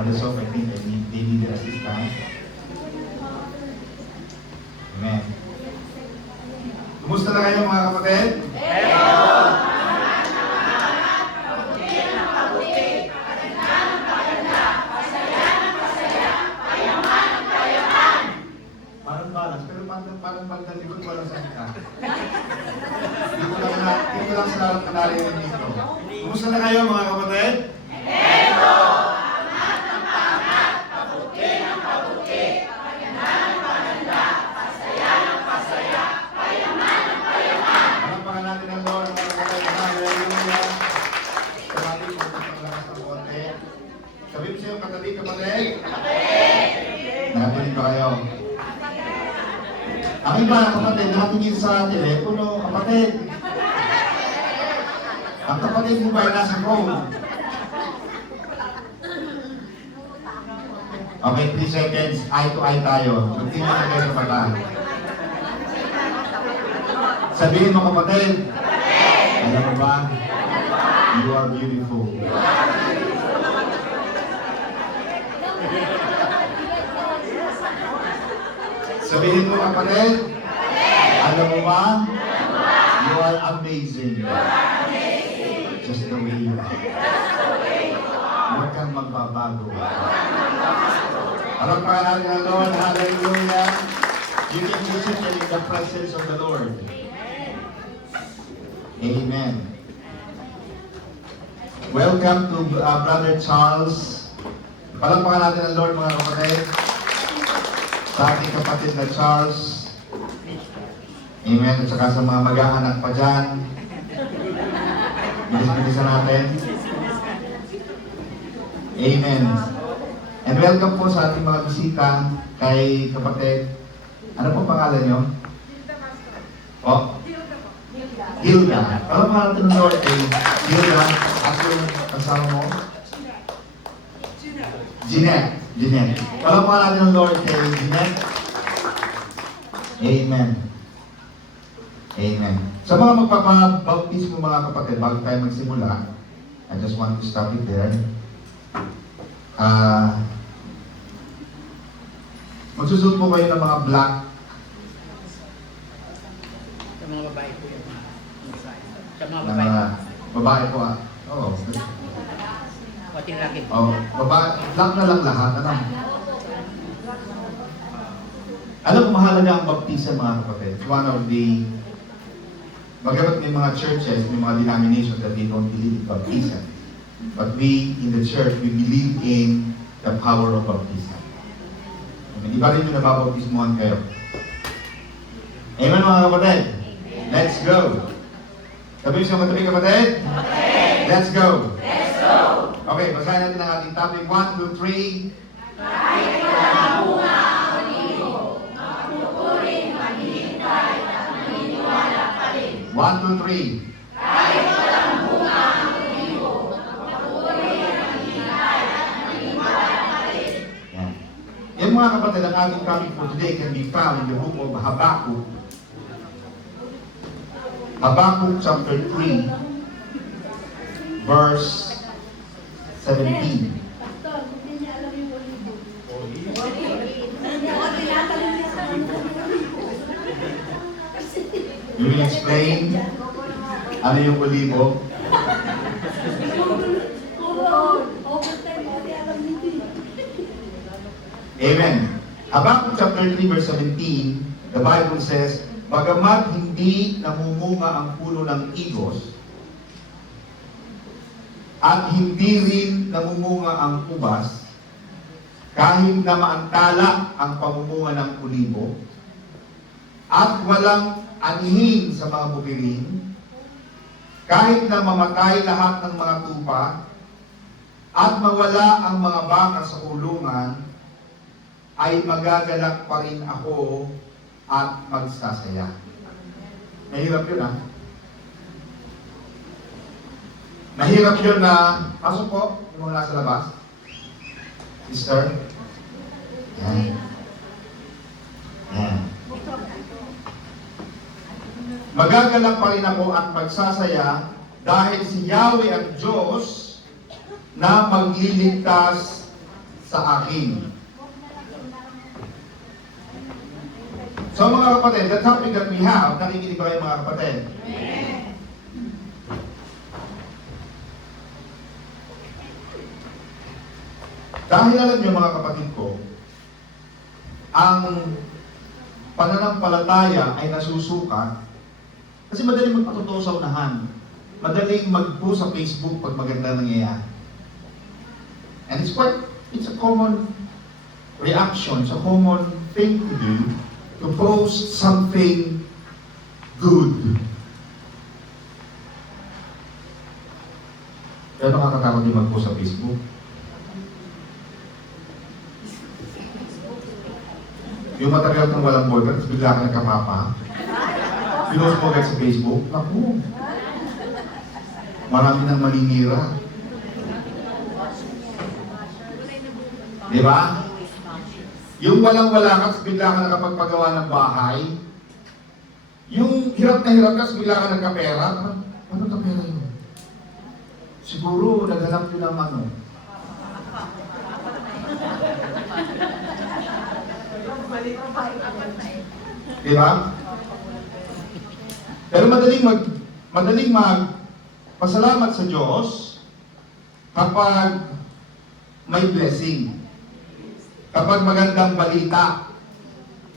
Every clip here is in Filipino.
Brother Sof, I think they need assistance. Amen. Kumusta na kayo mga kapatid? Parang balance, pero parang pagdalikod walang salita. Dito lang sa kanali rin dito. Kumusta na kayo mga kapatid? Palakpakan natin ang Lord mga kapatid. Hallelujah. Sabati po sa paglakas ng konti. Sabi mo sa'yo, katabi kapatid? Nakapinig ba kayo? Ang iba kapatid, nakatingin sa telepono, kapatid. Ang kapatid mo ba ay nasa phone? Okay, 3 seconds, eye to eye tayo. Magtingin na kayo sa mata. Sabihin mo kapatid, alam mo ba? You are beautiful. Sabihin mo kapatid, alam mo ba? You are amazing. Just the way you are. Huwag kang magbabago. Alam pa natin ang Lord, hallelujah. You can visit in the presence of the Lord. Amen. Welcome to Brother Charles. Palakpakan natin ang Lord mga kapatid. Sa ating kapatid na Charles. Amen. At saka sa mga mag-aanak pa dyan. Bilis-bilisan natin. Amen. And welcome po sa ating mga bisita kay kapatid. Ano po pangalan nyo? Oh? Hilda. Alam mo natin ng Lord kay Hilda. At yung kasama mo? Jeanette. Jeanette. Alam mo natin ng Lord kay Jeanette. Amen. Amen. Sa mga magpapabaptismo mga kapatid, bago tayo magsimula, I just want to stop it there. Magsusuot po kayo ng mga black. Sa mga babae po yung sa mga Na babae. mga babae po Oo. Pati laki. Oh, babae. Black na lang lahat. Ano? Alam mo, mahalaga ang baptism mga kapatid. One of the bagamat may mga churches, may mga denominations that they don't believe in baptism. But we, in the church, we believe in the power of baptism. Di ba rin yung nababaptismuhan kayo? Amen mga kapatid? Let's go! Sabi sa matabi kapatid? Let's go! Let's go! Okay, basahin natin ang ating topic. 1, 2, 3. Kahit walang bunga ang pag-ibig, magpupuring, maghihintay, at maniniwala pa rin. 1, 2, 3. Kahit walang bunga ang pag-ibig, magpupuring, maghihintay, at maniniwala pa rin. Yan. Yan mga kapatid, ang ating topic for today can be found in the book of Habakkuk. Habakkuk chapter 3, verse 17. You will explain ano yung olibo? Amen. Habakkuk chapter 3 verse 17, the Bible says, bagamat hindi namumunga ang puno ng igos, at hindi rin namumunga ang ubas, kahit na maantala ang pamumunga ng olibo, at walang anihin sa mga bukirin, kahit na mamatay lahat ng mga tupa, at mawala ang mga baka sa kulungan, ay magagalak pa rin ako at magsasaya. Mahirap yun ah. Mahirap yun na, pasok po, yung mga nasa labas. Sister. Yan. Yan. Magagalak pa rin ako at magsasaya dahil si Yahweh ang Diyos na magliligtas sa akin. So mga kapatid, the topic that we have, nakikinig ba kayo mga kapatid? Dahil alam niyo mga kapatid ko, ang pananampalataya ay nasusukat kasi madaling magpatotoo sa unahan. Madaling mag-post sa Facebook pag maganda nangyayari. And it's a common reaction, it's a common thing to do, to post something good. Pero nakakatakot din mag-post sa Facebook. Yung matagal kang walang boyfriend, tapos bigla ka nagkapapa. Pinost mo agad sa Facebook, naku. Marami nang maninira. Di ba? Yung walang-wala ka, tapos bigla ka nakapagpagawa ng bahay. Yung hirap na hirap ka, tapos bigla ka nagkapera. Ano kapera yun? Siguro, naghanap yun ng ano. Di ba? Pero madaling pasalamat sa Diyos kapag may blessing. Kapag magandang balita.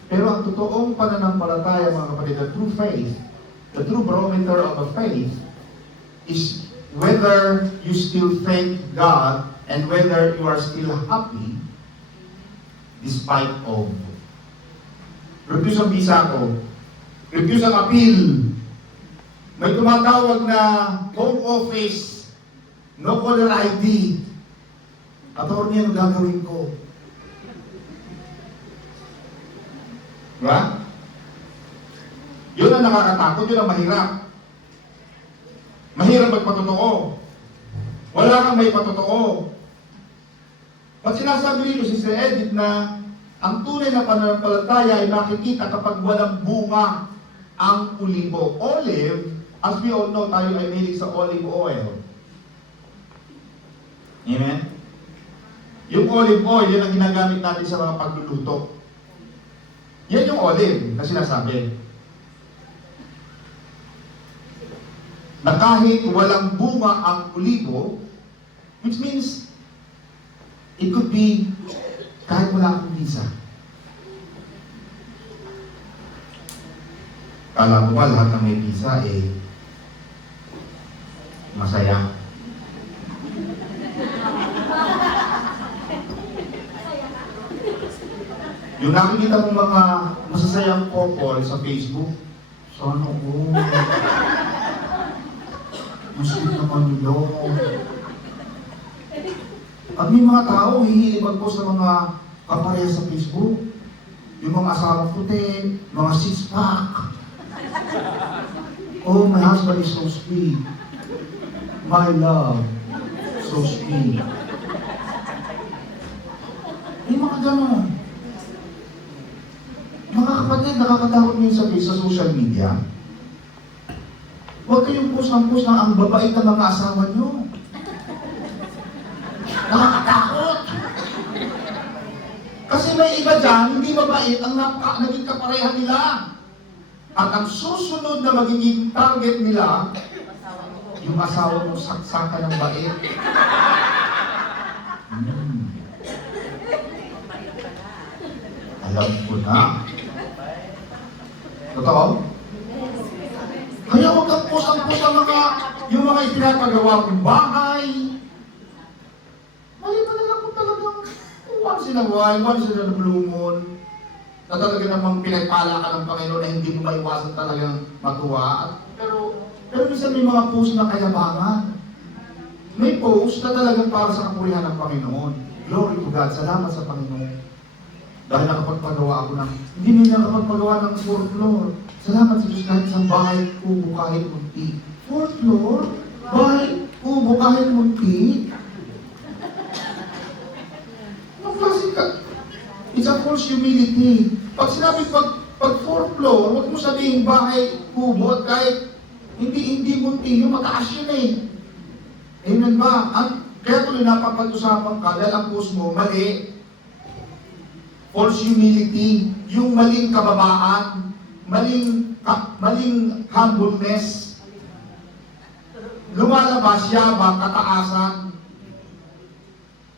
Pero ang totoong pananampalataya, mga kapatid, the true faith, the true barometer of a faith is whether you still thank God and whether you are still happy despite of. Refuse ang visa ko. Refuse ang appeal. May tumatawag na home office, no caller ID. Attorney, ano gagawin ko? Diba? Yun ang nakakatakot, yun ang mahirap. Mahirap magpatotoo. Wala kang may patotoo. At sinasabi dito si Sir Edith na ang tunay na pananampalataya ay makikita kapag walang bunga ang ulibo. Olive, as we all know, tayo ay mahilig sa olive oil. Amen? Yung olive oil, yan ang ginagamit natin sa mga pagluluto. Yan yung olive na sinasabi. Na kahit walang bunga ang ulibo, which means, it could be kahit wala akong visa. Kala mo ba lahat ng may visa masaya? Yung nakikita mong mga masasayang couple sa Facebook, sana ko. Masakit naman yun. At may mga tao hihilig mag-post ng mga kapareha sa Facebook. Yung mga asawang puti, mga six-pack. Oh, my husband is so sweet. My love, so sweet. May mga ganon. Mga kapatid, nakakatakot nyo sa social media. Huwag kayong post ng ang babait ng mga asawa nyo. Nakakatakot! Kasi may iba dyan, hindi mabait ang naging kapareha nila. At ang susunod na magiging target nila, yung asawa mo saksakan ng bait. Alam ko na. Totoo? Kaya huwag kang post ang yung mga ipinapagawa kong bahay. Mali pa nila kung talagang once in a while, once in a blue moon, na talaga namang pinagpala ka ng Panginoon na hindi mo maiwasan talagang matuwa. Pero minsan may mga post na kayabangan. May post na talagang para sa kapurihan ng Panginoon. Glory to God, salamat sa Panginoon. Dahil nakapagpagawa ako hindi mo nakapagpagawa ng 4th floor. Salamat sa Diyos kahit sa bahay, kubo, kahit munti. 4th floor? Bahay, kubo, kahit munti? Ang klase ka. It's a false humility. Pag sinabi pag 4th floor, huwag mo sabihin bahay, kubo, at kahit hindi munti, yung mataas yun eh. Amen ba? Kaya tuloy napapag-usapan ka dahil ang post mo, mali. False humility, yung maling kababaan, maling humbleness. Lumalabas yabang, kataasan.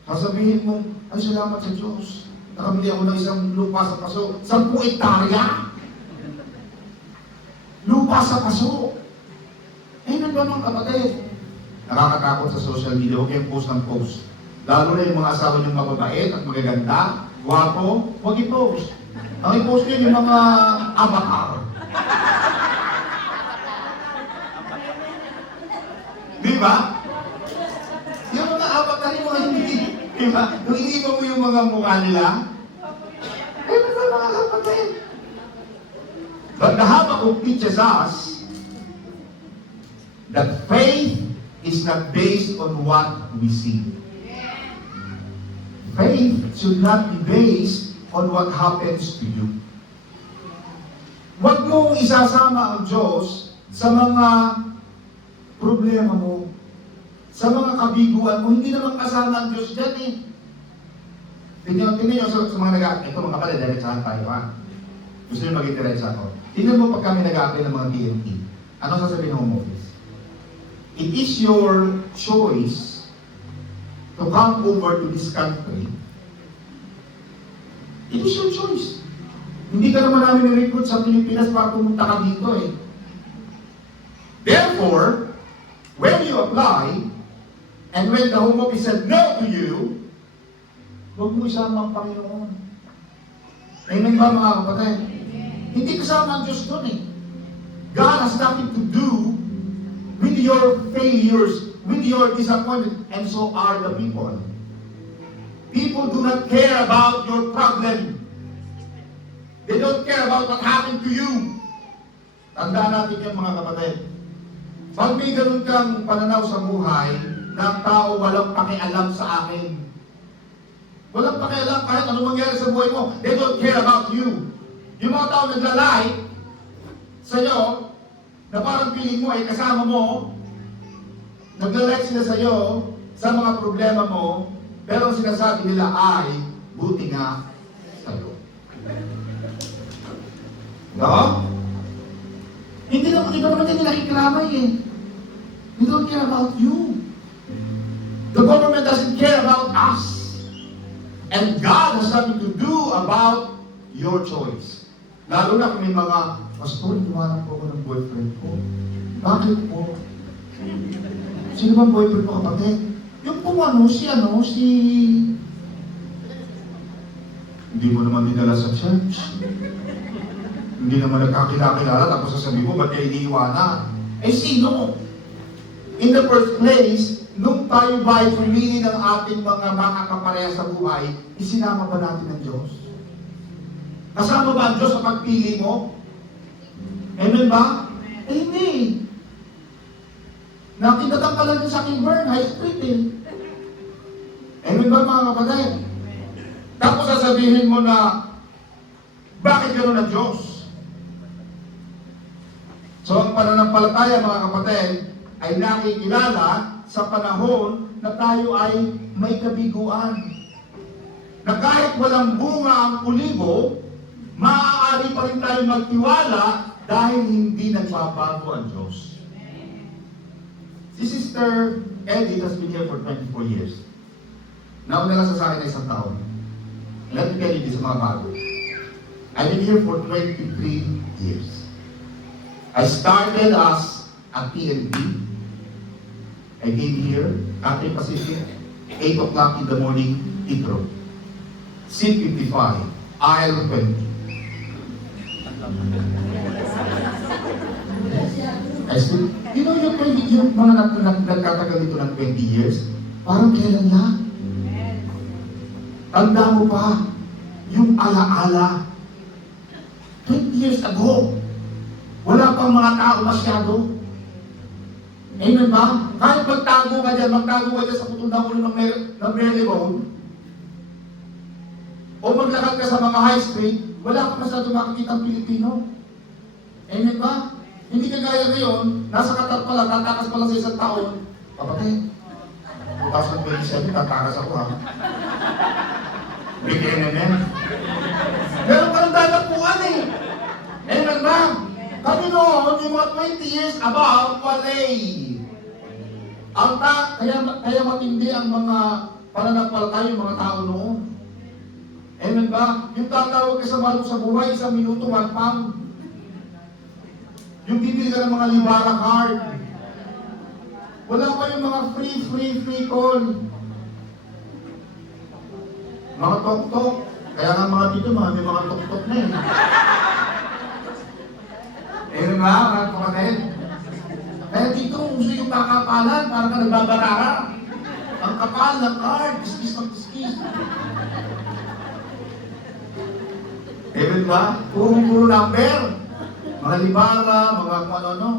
Sasabihin mo, ay salamat sa Diyos. Nakabili ako ng isang lupa sa paso. 10 hektarya. Lupa sa paso. Eh, nandun mga kapatid. Nakakatakot sa social media. Huwag kayong post ng post. Lalo na yung mga asawa niyong mababait at magaganda, gwapo, huwag i-post. Ang i-post niyo yung mga avatar. Di ba? Yung mga avatar, yung mga hindi. Di ba? Nung iniiba mo yung mga mukha nila, eh, mga kapatid. But the Habakkuk teaches us that faith is not based on what we see. Faith should not be based on what happens to you. Huwag mong isasama ang Diyos sa mga problema mo, sa mga kabiguan mo. Hindi naman kasama ang Diyos dyan eh. Tingnan nyo sa mga ito mga kapatid, diretsahan tayo ha. Gusto nyo maging diretsa ako. Tingnan mo pag kami nag-apply ng mga TNT. Ano sasabihin ng home office? It is your choice to come over to this country. It is your choice. Hindi ka naman namin ni-recruit sa Pilipinas para pumunta ka dito eh. Therefore, when you apply, and when the home office said no to you, huwag mo isama ang Panginoon. Amen ba mga kapatid? Hindi kasama ang Diyos doon eh. God has nothing to do with your failures, with your disappointment, and so are the people. People do not care about your problem. They don't care about what happened to you. Tandaan natin yan mga kapatid. Pag may ganun kang pananaw sa buhay, ng tao walang pakialam sa akin. Walang pakialam kahit ano mangyari sa buhay mo. They don't care about you. Yung mga tao naglalay sa'yo, na parang piling mo ay kasama mo, naglalike sila sa'yo sa mga problema mo, pero ang sinasabi nila ay, buti nga sa'yo. No? Hindi naman nila nakikiramay eh. They don't care about you. The government doesn't care about us. And God has nothing to do about your choice. Lalo na kung may mga, Pastor, iwanan po ako ng boyfriend ko. Bakit po? Sino bang boyfriend ko kapatid? Yung po si... Hindi mo naman dinala sa church. Hindi naman nagkakilala, tapos sasabihin mo, ba't kayo iniiwanan? Eh sino? In the first place, nung tayo ba'y pumili ng ating mga kapareha sa buhay, isinama ba natin ang Diyos? Kasama ba ang Diyos sa pagpili mo? Amen ba? Eh, hindi. Nakitatan ka lang sa aking burn, high street eh. Amen ba mga kapatid? Tapos sasabihin mo na, bakit gano'n ang Diyos? So ang pananampalataya mga kapatid, ay nakikilala sa panahon na tayo ay may kabiguan. Na kahit walang bunga ang kulibo, maaari pa rin tayo magtiwala dahil hindi nagbabago ang Diyos. Si Sister Edith has been here for 24 years. Nauna lang sa akin na isang taon. Let me tell you this mga bago. I've been here for 23 years. I started as a PNP. I came here, Cathay Pacific, 8 o'clock in the morning, Heathrow. Seat 55, aisle 20. I still, you know, yung mga nagkatagal dito ng 20 years, parang kailan lang. Tanda mo pa, yung alaala. 20 years ago, wala pang mga tao masyado. Amen ba? Kahit magtago ka dyan sa putong na ulo ng Marylebone, o maglakad ka sa mga high street, wala ka masyado makikita ang Pilipino. Amen ba? Hindi ka gaya ngayon, nasa Qatar pa lang, tatakas pa lang sa isang taon, kapatid. 2027, tatakas ako ha. Bigyan na yan. Meron ka ng dadapuan eh. Amen ba? Kami noon, yung mga 20 years above, walay. Kaya matindi ang mga pananampalataya, yung mga tao noon. Amen ba? Yung tatawag ka sa malo sa buhay, isang minuto, 1 pound. Yung bibili ka ng mga libara card. Wala pa yung mga free call. Mga tok-tok. Kaya nga mga dito, may mga tok-tok na eh. Amen ba, mga kapatid? Kaya dito, uso yung kakapalan, parang ka nagbabarara. Ang kapal ng card, kiskis ng kiskis. Amen ba? Puro number. Mga libara, mga ano-ano.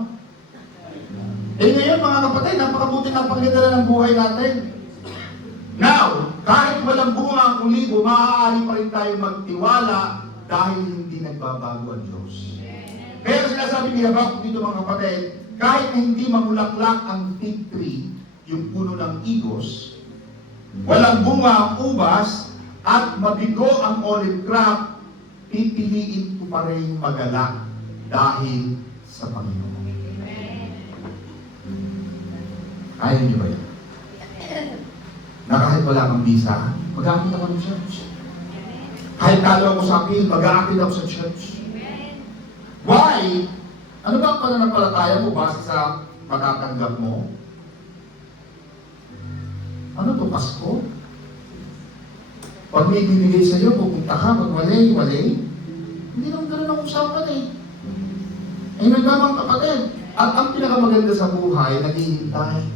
Eh ngayon mga kapatid, napakabuti ng pagkitala ng buhay natin. Now, kahit walang bunga ang ulibo, maaari pa rin tayo magtiwala dahil hindi nagbabago ang Diyos. Kaya sinasabi ni Habakkuk dito mga kapatid, kahit na hindi mamulaklak ang fig tree, yung puno ng igos, walang bunga ang ubas, at mabigo ang olive crop, pipiliin ko pa rin magalak dahil sa Panginoon. Kaya niyo ba yun? Na kahit wala kang visa, mag-aakit ako ng church. Kahit talo ako sa appeal, mag-aakit ako sa church. Why? Ano ba ang pananampalataya mo base sa matatanggap mo? Ano to, Pasko? Pag may bibigay sa iyo, pupunta ka, magwalay. Hindi naman ganun ang usapan eh. Ay nagmamang kapatid. At ang pinakamaganda sa buhay, naghihintay.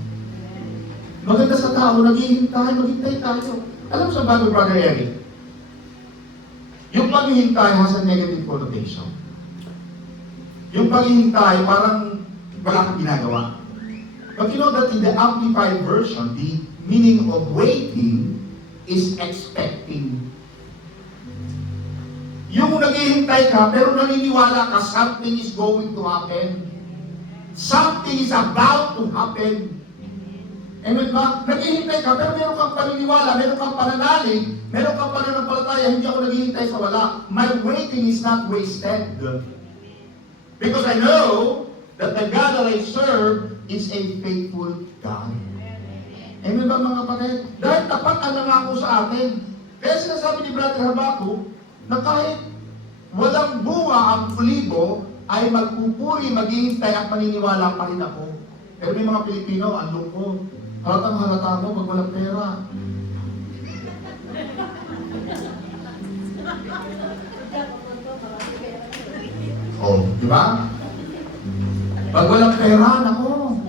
Maganda sa tao, maghihintay tayo. Alam mo sa bago, Brother Eric, yung paghihintay has a negative connotation. Yung paghihintay, parang wala kang ginagawa. But you know that in the Amplified Version, the meaning of waiting is expecting. Yung naghihintay ka, pero naniniwala ka, something is going to happen. Something is about to happen. Amen ba? Naghihintay ka, pero meron kang paniniwala, meron kang pananalig, meron kang pananampalataya, hindi ako naghihintay sa wala. My waiting is not wasted. Because I know that the God that I serve is a faithful God. Amen ba mga kapatid? Dahil tapat ang nangako sa atin. Kaya sinasabi ni Brother Habakkuk na kahit walang bunga ang ulibo, ay magpupuri, maghihintay at maniniwala pa rin ako. Pero may mga Pilipino, ang lungkot. Halatang halata mo pag walang pera. Oh, di ba? Pag walang pera, nako.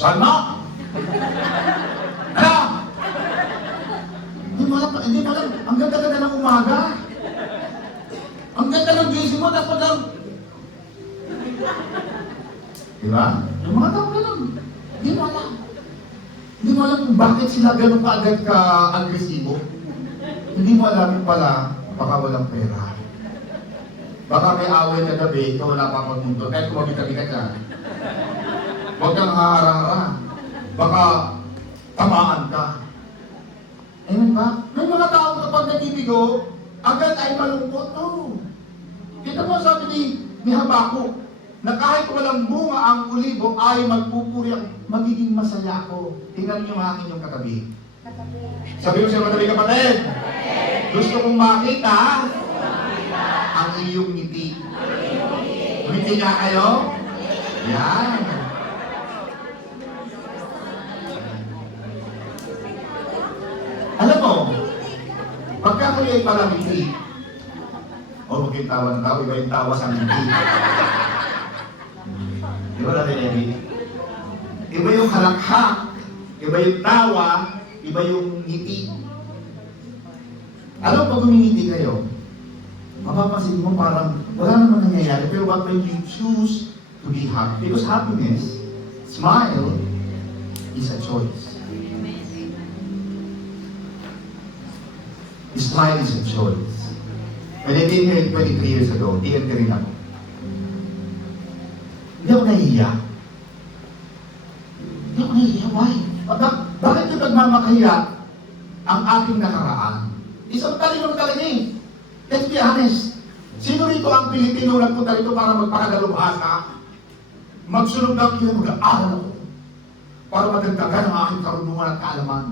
Sana? Ano? Hindi mo alam. Ang ganda-ganda ng umaga. Ang ganda ng gising mo, dapat lang. Diba? Yung mga tao ganun. Hindi mo alam. Hindi mo alam kung bakit sila ganun kaagad ka-agresibo. Hindi mo alam pala, baka walang pera. Baka may away na gabi, ikaw wala pa pagmundo. Kahit kumabita-bita ka. Huwag kang hahara-hara. Baka tamaan ka. Amen ba? May mga tao kapag nagbibigo, agad ay malungkot. Oh. Kita mo sabi ni Habakkuk, na kahit walang bunga ang ulibo ay magpupuri ang magiging masaya ako. Tingnan niyo ang aking yung katabi. Sabi mo siya katabi kapatid, gusto kong makita ang iyong ngiti. Ngiti nga kayo? Yan. Alam mo, pagka ko yung parang ngiti, o magkintawa ng tao, iba yung tawa sa ngiti. Di ba natin, Eric? Iba yung halakhak, iba yung tawa, iba yung ngiti. Alam mo, pag umingiti kayo, mapapansin mo parang wala naman nangyayari, pero what when you choose to be happy? Because happiness, smile, is a choice. Smile is a choice. When I came here 23 years ago, TNT rin ako. Hindi ako nahiya. nakakahiya ang aking nakaraan. Isang talino talaga eh. Let's be honest. Sino rito ang Pilipino nagpunta rito para magpakadalubhasa? Magsunod ng mag-aaral ako para madagdagan ang aking karunungan at kaalaman.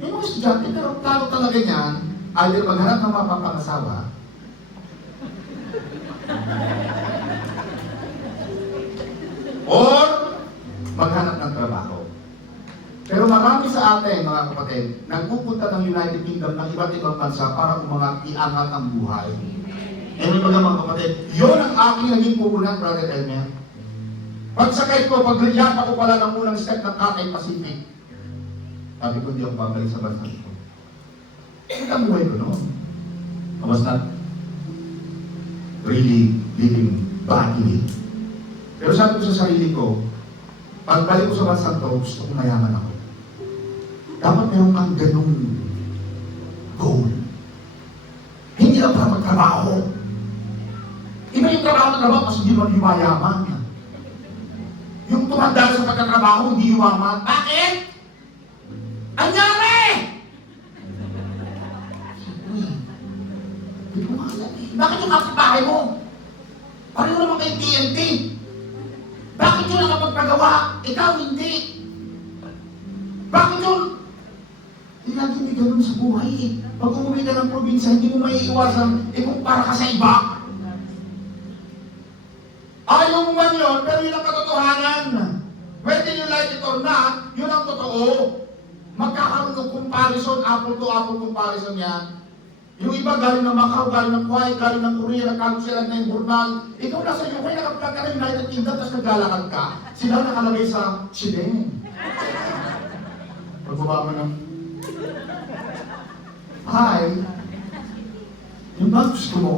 Yung mga estudyante, pero plano talaga niyan, either maghanap ng mapapangasawa, or maghanap ng trabaho. Pero marami sa atin, mga kapatid, nagpupunta ng United Kingdom ng iba't ibang bansa para iangat ang buhay. Eh, mga kapatid, yun ang aking naging puhunan, Brother Elmer. Pagsakay ko, pagliyapa ko pala ng unang step ng Cathay Pacific, sabi ko, hindi ako babalik sa bansa ko. Ito ang buhay ko noon. I was not really living badly. Pero sabi ko sa sarili ko, pagbalik ko sa bansa to, gusto ko mayaman ako. Dapat meron kang ganung goal. Hindi lang para magtrabaho. Iba yung trabaho kasi hindi mo yumayaman. Yung tumanda sa pagkatrabaho, hindi yumaman. Bakit? Anyari! Hindi ko masabi. Bakit yung kapitbahay mo? Pareho naman kay TNT. Bakit yun nakapagpagawa? Ikaw hindi. Bakit yun? Hindi natin may ganun sa buhay eh. Pag umuwi ka ng probinsya, hindi mo may iwasan, kung para ka sa iba. Ayaw mo man yun, pero yun ang katotohanan. Whether you like it or not, yun ang totoo. Magkakaroon ng comparison, apple to apple comparison yan. Yung iba galing ng Macau, galing ng Kuwait, galing ng Korea, nagkakaroon sila ng Burnal. Ikaw nasa UK, nakapag ka ng United Kingdom, tapos naglalakad ka. Sila nakalagay sa Chile. Pagbaba mo ng hi. Yung ba gusto mo?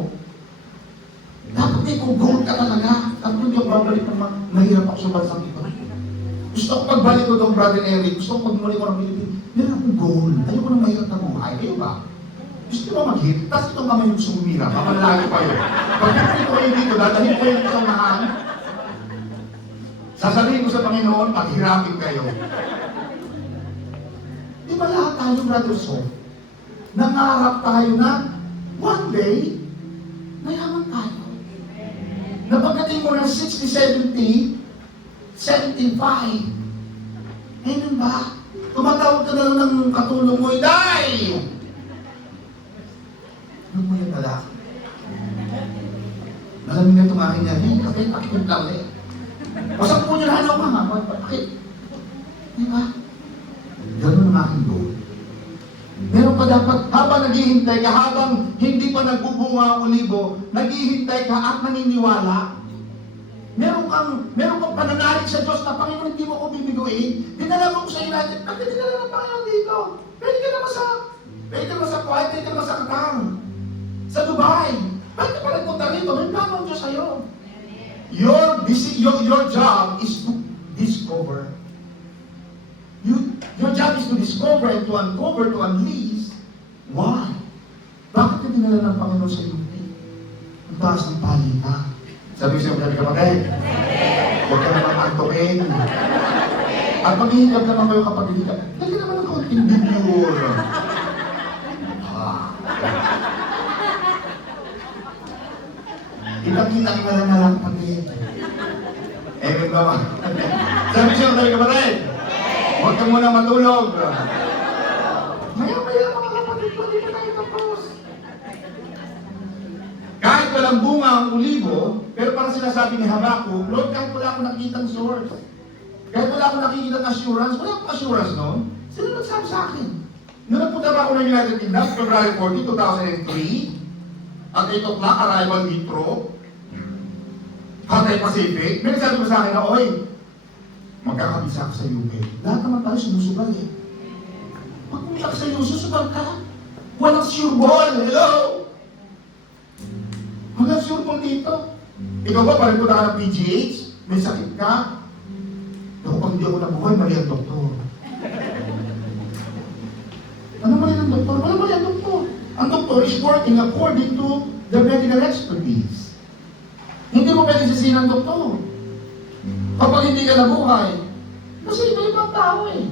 Dapat may goal ka talaga. At hindi ako babalik ng mahirap ako sa bansang ito. Gusto ko pagbalik ko doon, Brother Eric. Gusto ko magmuli ko ng Pilipinas. Meron akong goal. Ayoko ng mahirap na buhay. Kayo ba? Gusto mo mag-hit? Tapos itong kamay yung sumira. Kapalagi pa yun. Pag hindi ko kayo dito, dadalhin ko yung isang mahan. Sasabihin ko sa Panginoon, paghirapin kayo. Di ba lahat tayo, Brother Sof? Nangarap tayo na one day, mayaman tayo. Na pagdating mo ng 60, 70, 75, ngayon ba? Tumatawag ka na lang ng katulong mo, Day! Ano mo yung lalaki? Malamig na itong aking yan, kapit, akit lang eh. Pasang po niyo lahat ako, mga, bakit? Di ba? Ganun ang aking goal. Meron pa dapat, habang naghihintay ka, habang hindi pa nagbubunga ang ulibo, naghihintay ka at naniniwala. Meron kang pananalig sa Diyos na Panginoon, hindi mo ko bibiguin. Dinala mo ko sa United, bakit dinala ng Panginoon dito? Pwede ka naman sa Kuwait, pwede ka naman sa Qatar, sa Dubai. Bakit ka pa nagpunta rito? May plano ang Diyos sa'yo. Your job is to discover. Your job is to discover and to uncover, to unleash. Why? Bakit ka dinala ng Panginoon sa iyo? Ang taas ng palita. Sabi ko sa'yo, kapatid, huwag ka naman antokin. At maghihingap naman kayo kapag hindi ka, dali naman ang kaunting bibure. Kita-kita ka na lang, kapatid. Eh, ba? Sabi ko sa'yo, kapatid, huwag ka muna matulog. Maya-maya mga kapatid, pwede ka tayo tapos. Kahit walang bunga ang ulibo, pero parang sinasabi ni Habakkuk, Lord, kahit wala akong nakikitang source, kahit wala akong nakikitang assurance, wala akong assurance noon, sino nagsabi sa akin? Nung nagpunta ba ako ng United Kingdom, February 14, 2003, at 8 o'clock, arrival Heathrow, Cathay Pacific, may nagsabi mo sa akin na, oy, magkakabisa ka sa UK. Lahat naman tayo sumusugal eh. Pag pumunta ka sa UK, susugal ka. Walang sure ball. Hello? Walang sure ball dito. Ikaw ba, parang punta ka ng PGH? May sakit ka? Ako, pag hindi ako nabuhay, mali ang doktor. Ano mali ang doktor? Ano mali ang doktor? Ang doktor is working according to the medical expertise. Hindi mo pwede sisihin ang doktor. Kapag hindi ka nabuhay, kasi iba-ibang tao eh.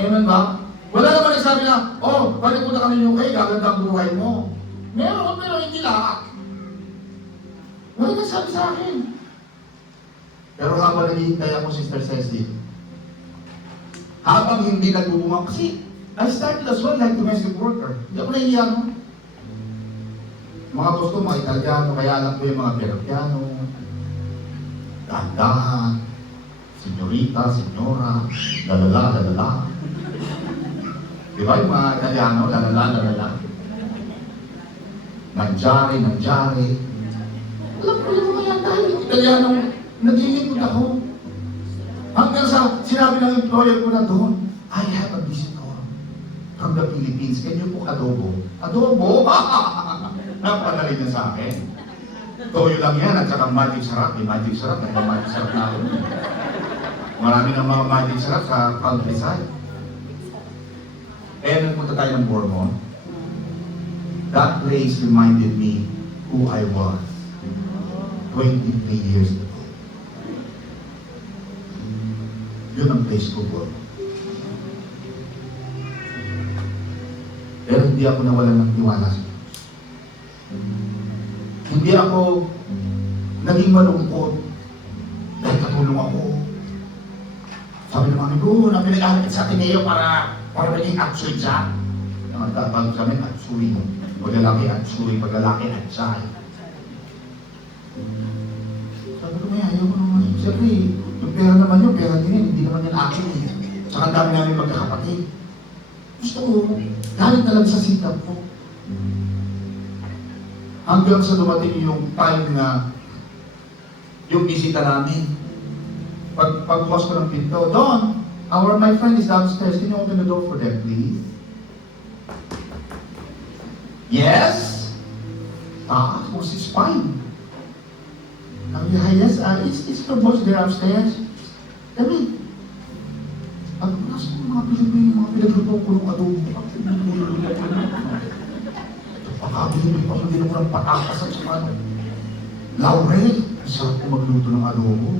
Amen ba? Wala naman nagsabi na, oh, balik punta kami UK, gaganda ang buhay mo. Meron, pero hindi lahat. Wala nagsabi sa akin. Pero habang naghihintay ako, Sister Cecil, habang hindi nagbubunga, kasi I started as well like domestic worker. Hindi ako nahihiya, no? Mga gusto, mga Italiano, kaya alam ko yung mga Peruviano, dahan-dahan, senyorita, senyora, lalala. Di ba yung mga Italiano, lalala. Nandiari. Alam ko yung mga yan dahil Italiano, naglilingkod ako. Hanggang sa sinabi ng employer ko na doon, I have a visitor from the Philippines. Can you cook adobo? Adobo? Napadali niya sa akin. Toyo lang yan at saka magic sarap. May magic sarap na ako. Marami ng mga magic sarap sa countryside. Eh, nagpunta tayo ng Bournemouth. That place reminded me who I was 23 years ago. Yun ang place ko, Bournemouth. Pero hindi ako nawalan ng tiwala sa Diyos. Hindi ako naging malungkot dahil katulong ako. Sabi ng mami ko, na pinag-alit sa Ateneo para maging atsui siya. Ang tawag sa amin, atsui. Pag lalaki, atsui. Pag lalaki, atsay. Sabi ko, may ayaw ko naman. Siyempre, yung pera naman yun, pera din yan. Hindi naman yan akin eh. Saka ang dami namin magkakapatid. Gusto ko, galit na lang sa sitap ko. Hanggang sa dumating yung time na yung bisita namin. Pagbukas ko ng pinto, Don, my friend is downstairs. Can you open the door for them, please? Yes? Was his fine. Yes, is your boss there upstairs? Kami. Nasa mga Pilipino, mga pinagluto ko ng adobo. Pakabilibig pa hindi naman ng patakas at saka laurel. Sarap ko magluto ng adobo.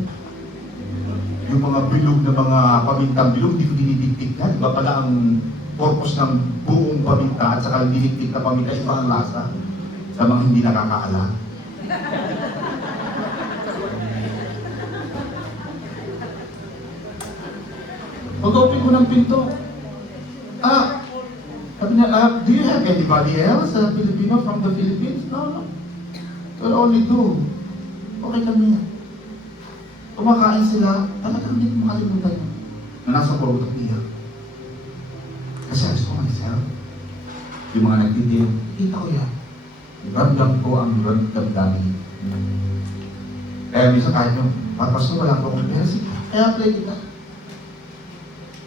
Yung mga bilog na mga pamintang bilog, hindi ko dinidiktik na. Diba pala ang purpose ng buong paminta at saka dinidiktik na paminta, iba ang lasa sa mga hindi nakakaalam. Pag-open ko ng pinto, sabi niya, do you have anybody else, Filipino from the Philippines? No. We'll only two. Okay kami yan. Kumakain sila, talagang hindi ko makalimutan yun. Na nasa Borgo Iyak. Kasi alis ko myself. Yung mga nagtitin, kita ko yan. Ramdam ko ang damdamin. Kaya minsan kahit yung, papaso wala ko akong pera, kaya play kita.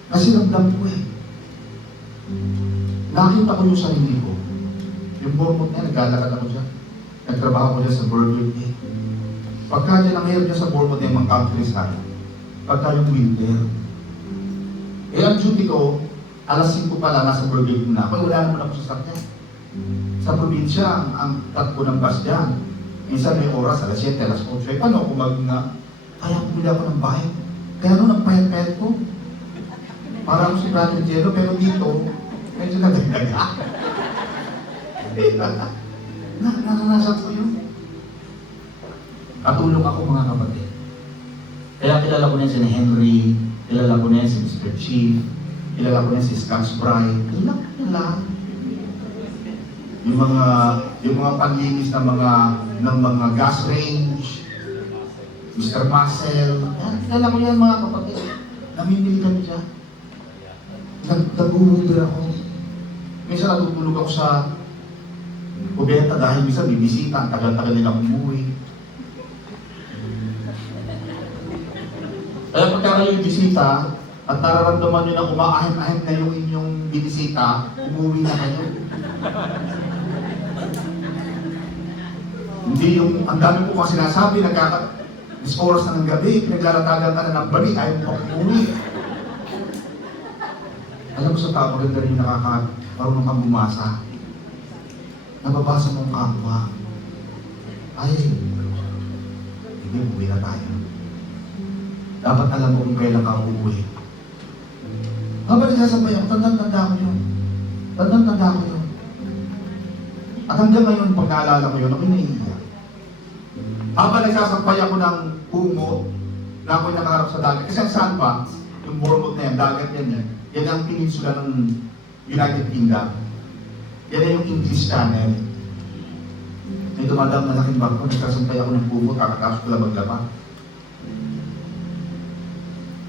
Kasi ramdam ko eh. Nakita ko yung sarili ko. Yung Bournemouth niya, naglalakad ako dyan. Nagtrabaho ko dyan sa Burger King. Pagka dyan ang hirap niya sa Bournemouth yung mga countryside, pagka yung winter. Eh ang duty ko, alas 5 pa lang nasa Burger King na ako, wala naman ako sa sakyan. Sa probinsya, ang tatko ng bus dyan. Minsan may oras, alas 7, alas 8. Eh paano kung kaya bumili ako ng bike. Kaya nung nagpayat-payat ko, parang si Brother Jello, pero dito, medyo nadagdaga. Naranasan ko yun. Katulong ako mga kapatid. Kaya kilala ko na si Henry, kilala ko na si Mr. Chief, kilala ko na si Scotch Bride, kilala ko nila. Yung mga panlinis ng mga gas range, Mr. Marcel, kilala ko yan mga kapatid. Namimili kami dyan. Nag-uwulir ako. Minsan natutulog ako sa kubeta dahil minsan bibisita, ang tagal-tagal nilang umuwi. Kaya pagka kayo bisita at nararamdaman nyo na umaahim-ahim na yung inyong binisita, umuwi na kayo. Hindi yung, ang dami po kasi sinasabi, is oras na ng gabi, pinaglalatagan ka na ng bali, ayaw mo pa umuwi. Alam mo sa tao, maganda rin yung marunong kang bumasa. Nababasa mong kapwa. Ay, hindi, umuwi na tayo. Dapat alam mo kung kailan ka uuwi. Habang nagsasampay ako, tandang-tanda ko yun. Tandang-tanda ko yun. At hanggang ngayon, pag naalala ko yun, ako'y naiiyak. Habang nagsasampay ako ng pungo, na ako'y nakaharap sa dagat. Kasi ang sandbox, yung Bournemouth na yan, dagat yan eh. Yan ang peninsula ng United Kingdom. Yan yung English Channel. May dumadang na laking barko, nagsasampay ako ng pungo, kakatapos ko lang maglaba.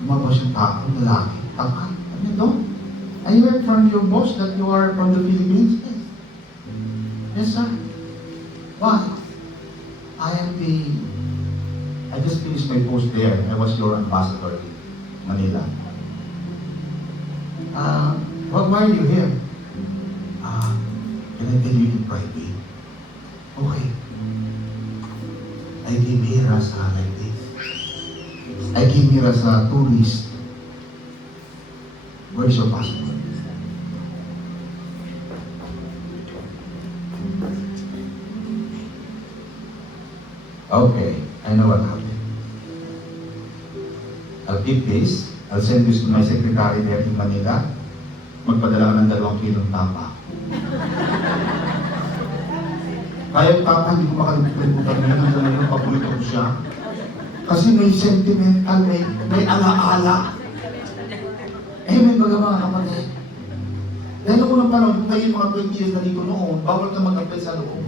Lumabas yung tao, lalaki, tapat. Ano doon? I heard from your boss that you are from the Philippines. Yes. Yes, sir. Why? I just finished my post there. I was your ambassador in Manila. Why are you here? Can I tell you in private? Okay. I came here as like this. I came here as a tourist. Where is your passport? Okay, I know what happened. I'll keep this. I'll send this to my secretary there in Manila. Magpadala ka ng 2 kilong tapa. Kaya yung tapa, hindi ko makalimutan ngayon. Hanggang ngayon, paborito ko siya. Kasi may sentimental, may ala-ala. May baga mga kapatid. Dahil ako ng panahon, kung kayo mga 20 years na dito noon, bawal ka mag-apply sa loob.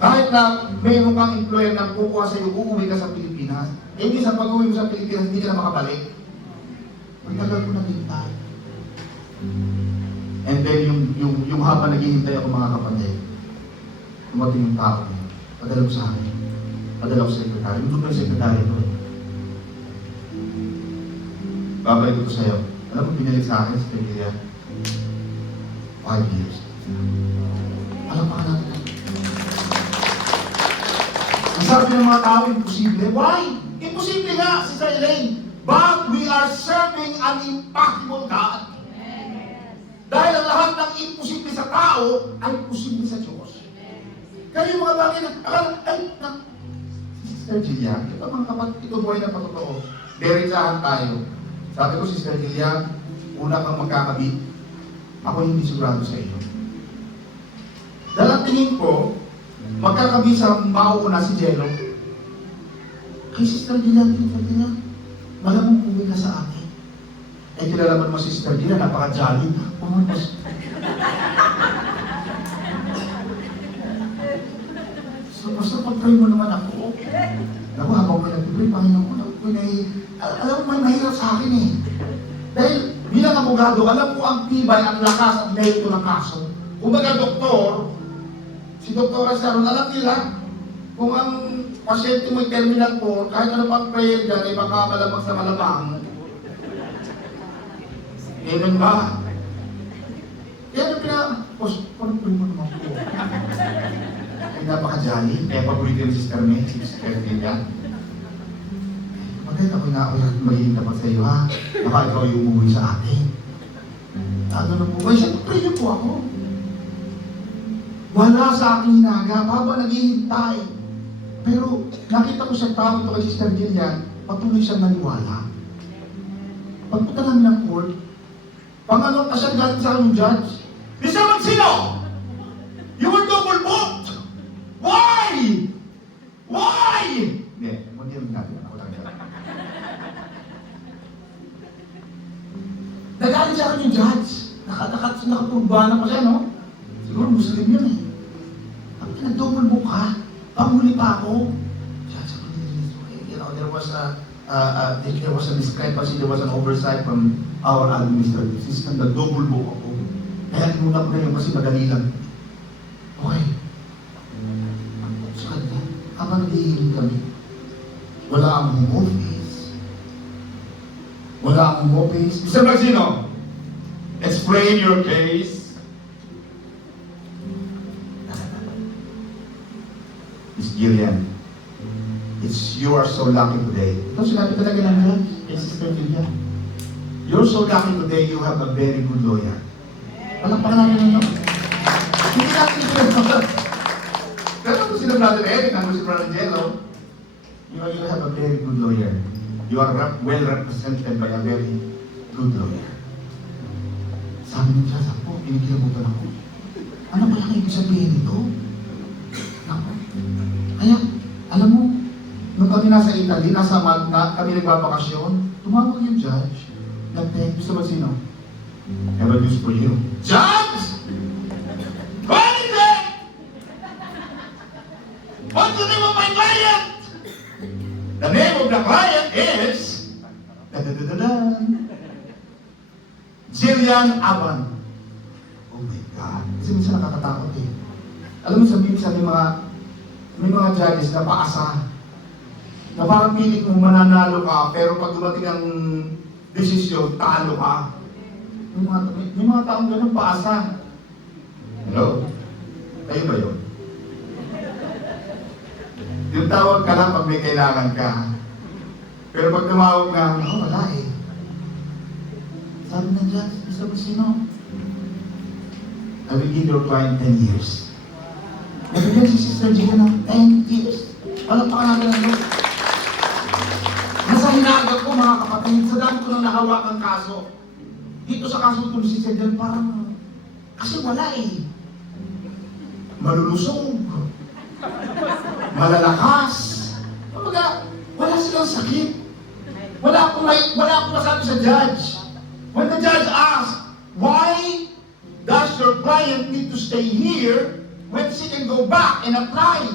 Kahit na mayroon kang employer na kukuha sa'yo, uuwi ka sa Pilipinas. Hindi sa pag-uwi mo sa Pilipinas, hindi ka na makabalik. Magtagal ko naghintay. And then yung habang naghihintay ako mga kapatid, dumating yung tao niya. Padala ko sa akin. Padala ko sa sekretary. Yung yung sekretary ito eh. Babalik ko sa'yo. Alam mo, pinalik sa akin, sa Pilipinas. 5 years. Alam pa ka natin. Ang sabi ng mga tao, imposible. Why? Imposible nga, Sister Elaine. But we are serving an impossible God. Dahil ang lahat ng imposible sa tao ay posible sa Diyos. Kaya yung mga bagay na, Sister Gillian, ito mga kapatid, ito buhay na patotoo. Derechahan tayo. Sabi ko, Sister Gillian, una kang magkakabit, ako hindi sigurado sa iyo. Dalang tingin ko, magkakabit sa mauna si Jello. Kay Sister Gillian, malamang puwi ka sa akin. Eh, kilala mo si Sister Gillian, napaka-jolly. So, basta pag-pray mo naman ako. Ako, habang may nag-pray, Panginoon ko, alam mo, may mahirap sa akin eh. Dahil bilang abogado, alam ko ang tibay at lakas at merito ng kaso. Kung baga doktor, si Dr. Sharon, alam nila, kung ang pasyente mo'y terminal po, kahit ano pang prayer dyan, ay baka malamang sa malamang. Amen ba? Kaya ano pag-pray mo naman po. Ay napaka-jolly, kaya paborito yung Sister May, Sister Gillian. Magkaya ako'y magiging tapat sa iyo, ha? Baka ikaw yung umuwi sa akin. Ano na po ba? Siyempre niyo po ako. Wala sa aking hinagap habang naghihintay. Pero nakita ko sa tao ito kay Sister Gillian, patuloy siyang naniwala. Pagpunta namin ng court, pangalong kasal galing sa aming judge, Mr. Magsino! You were double booked! Why? Why? Hindi, hindi namin natin. Ako lang yan. Nagalit sa akin yung judge. Nakapurbahan ako siya, no? Siguro Muslim yun eh. Ang pinag-double book ha, panghuli pa ako. Judge, there was a discrepancy, there was an oversight from our administrative system. Nag-double book ako. Kaya tinuna ko na yun kasi madali lang. Okay. So, habang nag-iiling kami, wala ang home office. Wala ang home office. Mr. Magsino, explain your case. Miss Gillian, you are so lucky today. Ito sinabi talaga ng yan, kay Sister Gillian. You're so lucky today, you have a very good lawyer. Walang pangalan ninyo. Hindi natin ito. Pero kung sila Brother Eric, kung si Brother Jello, you have a very good lawyer. You are well represented by a very good lawyer. Kinikilabutan ako. Ano ba yung ibig sabihin nito? Naku. Kaya, alam mo, nung kami nasa Italy, nasa Malta, kami nagbabakasyon, tumawag yung judge. Nagtay, gusto ba sino? I have a news for you. Judge! What is it? What's the name of my client? The name of the client is... Da-da-da-da-dan. Jillian Aban. Oh my God. Kasi minsan nakakatakot eh. Alam mo sabihin sa may mga judges na paasa. Na parang pilit mo mananalo ka, pero pag dumating ang desisyon, talo ka. May mga taong ganun paasa. Hello? Tayo ba yun? Yung tawag ka lang pag may kailangan ka. Pero pag tumawag na, wala eh. Sabi na dyan, sabi sino? I will give your client 10 years. Nabigyan si Sister Gina ng 10 years. Wala pa ka natin ano. Nasa hinagat ko mga kapatid, sa dami ko nang nahawak ang kaso. Dito sa kaso kung si Sister Gina parang, kasi wala eh. Malulusog. Malalakas. Wala silang sakit. Wala akong masabi sa judge. When the judge asks, why does your client need to stay here when she can go back and apply?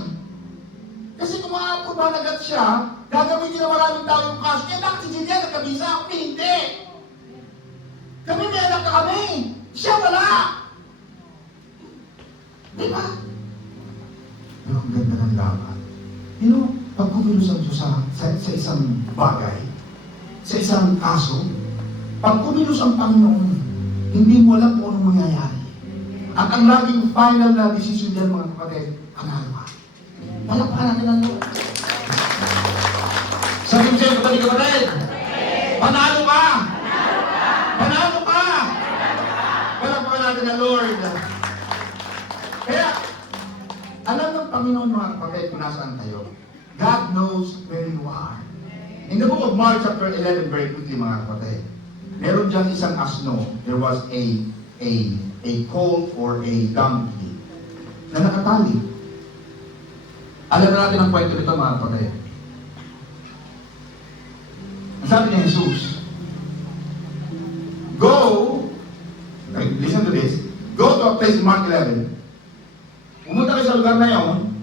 Kasi kung ma-approve agad siya, gagawin na maraming tao yung kaso. Kaya bakit si Jillian nagkabisa? Ako hindi. Kami may anak na kami. Siya wala. Diba? Pero ang ganda ng laban. You know, pag kumilos ang Diyos sa isang bagay, sa isang kaso, pag kumilos ang Panginoon, hindi mo alam kung anong mangyayari. At ang laging final na decision dyan, mga kapatid, panalo ka. Palakpakan natin ang Lord. Sabi mo sa'yo, kapatid, panalo ka! Panalo ka! Palakpakan natin ang Lord. Kaya, alam ng Panginoon, mga kapatid, kung nasaan tayo. God knows where you are. In the book of Mark chapter 11, very quickly, mga kapatid, meron dyan isang asno. There was a colt or a donkey na nakatali. Alam na natin ang kwento nito, mga kapatid. Ang sabi ni Jesus, go, listen to this, go to a place in Mark 11. Pumunta kayo sa lugar na yon,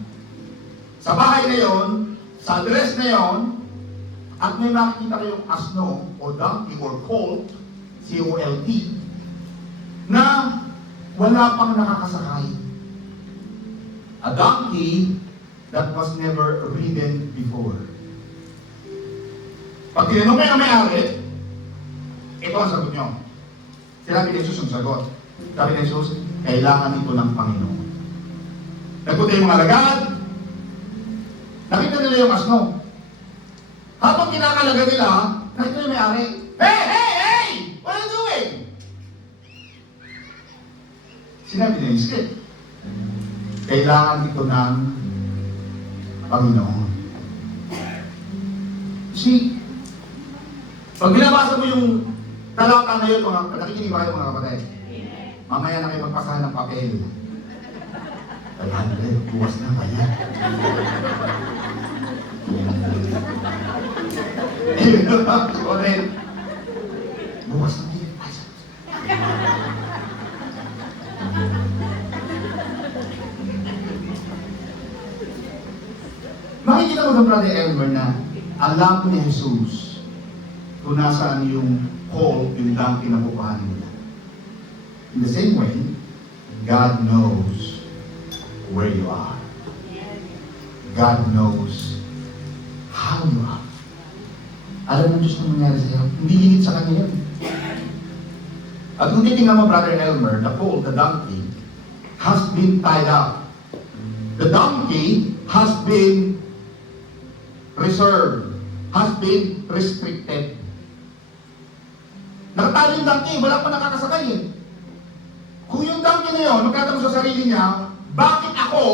sa bahay na yon, sa address na yon, at may makikita kayong asno o donkey or colt, C-O-L-T, na wala pang nakakasakay. A donkey that was never ridden before. Pag tinanong kayo ang may-ari, ito ang sagot nyo. Sinabi ni Jesus ang sagot. Sabi ni Jesus, kailangan ito ng Panginoon. Nagpunta yung mga alagad, nakita nila yung asno. Habang kinakalaga nila, nakita yung may-ari, hey, hey, hey! What are you doing? Sinabi niya yung script. Kailangan ito ng Panginoon. See, pag binabasa mo yung talata na yun, nakikinig ba kayo mga kapatid? Mamaya na kayo magpasahan ng papel. 500, buwas na ba yan? Ulit. Buwas na din. Makikita mo sa Brother Elmer na alam ni Jesus kung nasaan yung call, yung donkey na kukuhanin nila. In the same way, God knows where you are. God knows how you are. Alam ng Diyos na mangyari sa iyo. Hindi limit sa Kanya yun. At kung titingnan mo, Brother Elmer, the colt, the donkey, has been tied up. The donkey has been reserved, has been restricted. Nakatali yung donkey, wala pa nakakasakay eh. Kung yung donkey na yun, magkatanong sa sarili niya, bakit ako,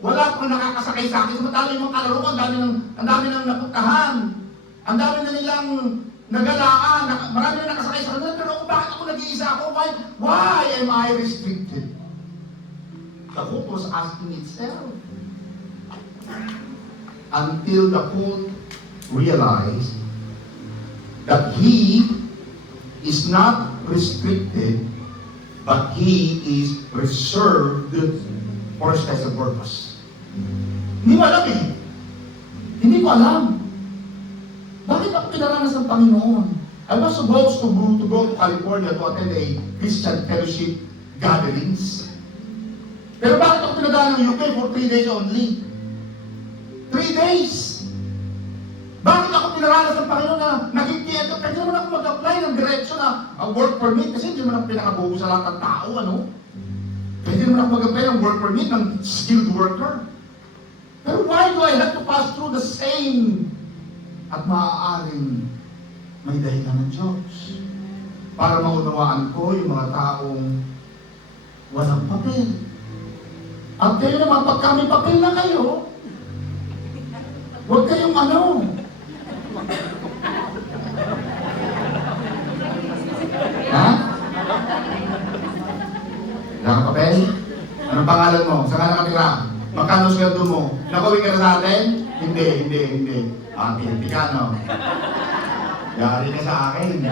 wala pang nakakasakay sa akin? Samantala yung mga kalaro ko, ang dami nang napuntahan. Ang dami na nilang nagalaan, marami na nakasakay sa kanila, pero ako, bakit ako nag-iisa ako? Why am I restricted? The quote was asking itself. Until the quote realized that he is not restricted, but he is reserved for a special purpose. Hindi mo alam eh. Hindi ko alam. Bakit ako pinaranas ng Panginoon? I was supposed to go to California to attend a Christian fellowship gatherings. Pero bakit ako pinadala ng UK for 3 days only? 3 days! Bakit ako pinaranas ng Panginoon na nakikita? Pwede naman ako mag-apply ng diretsyo na work permit kasi hindi naman ako pinakabuo sa lahat ng tao, ano? Pwede naman ako mag-apply ng work permit ng skilled worker. Pero why do I have to pass through the same? At maaaring may dahilan ng Diyos para maunawaan ko yung mga taong walang papel. At kayo naman, pagka may papel na kayo, huwag kayong ano. Ha? Wala kang papel? Anong pangalan mo? Saan ka nakatira? Magkano sweldo mo? Nakauwi ka na sa atin? Hindi. Ah, pinti ka, no? Yari ka sa akin.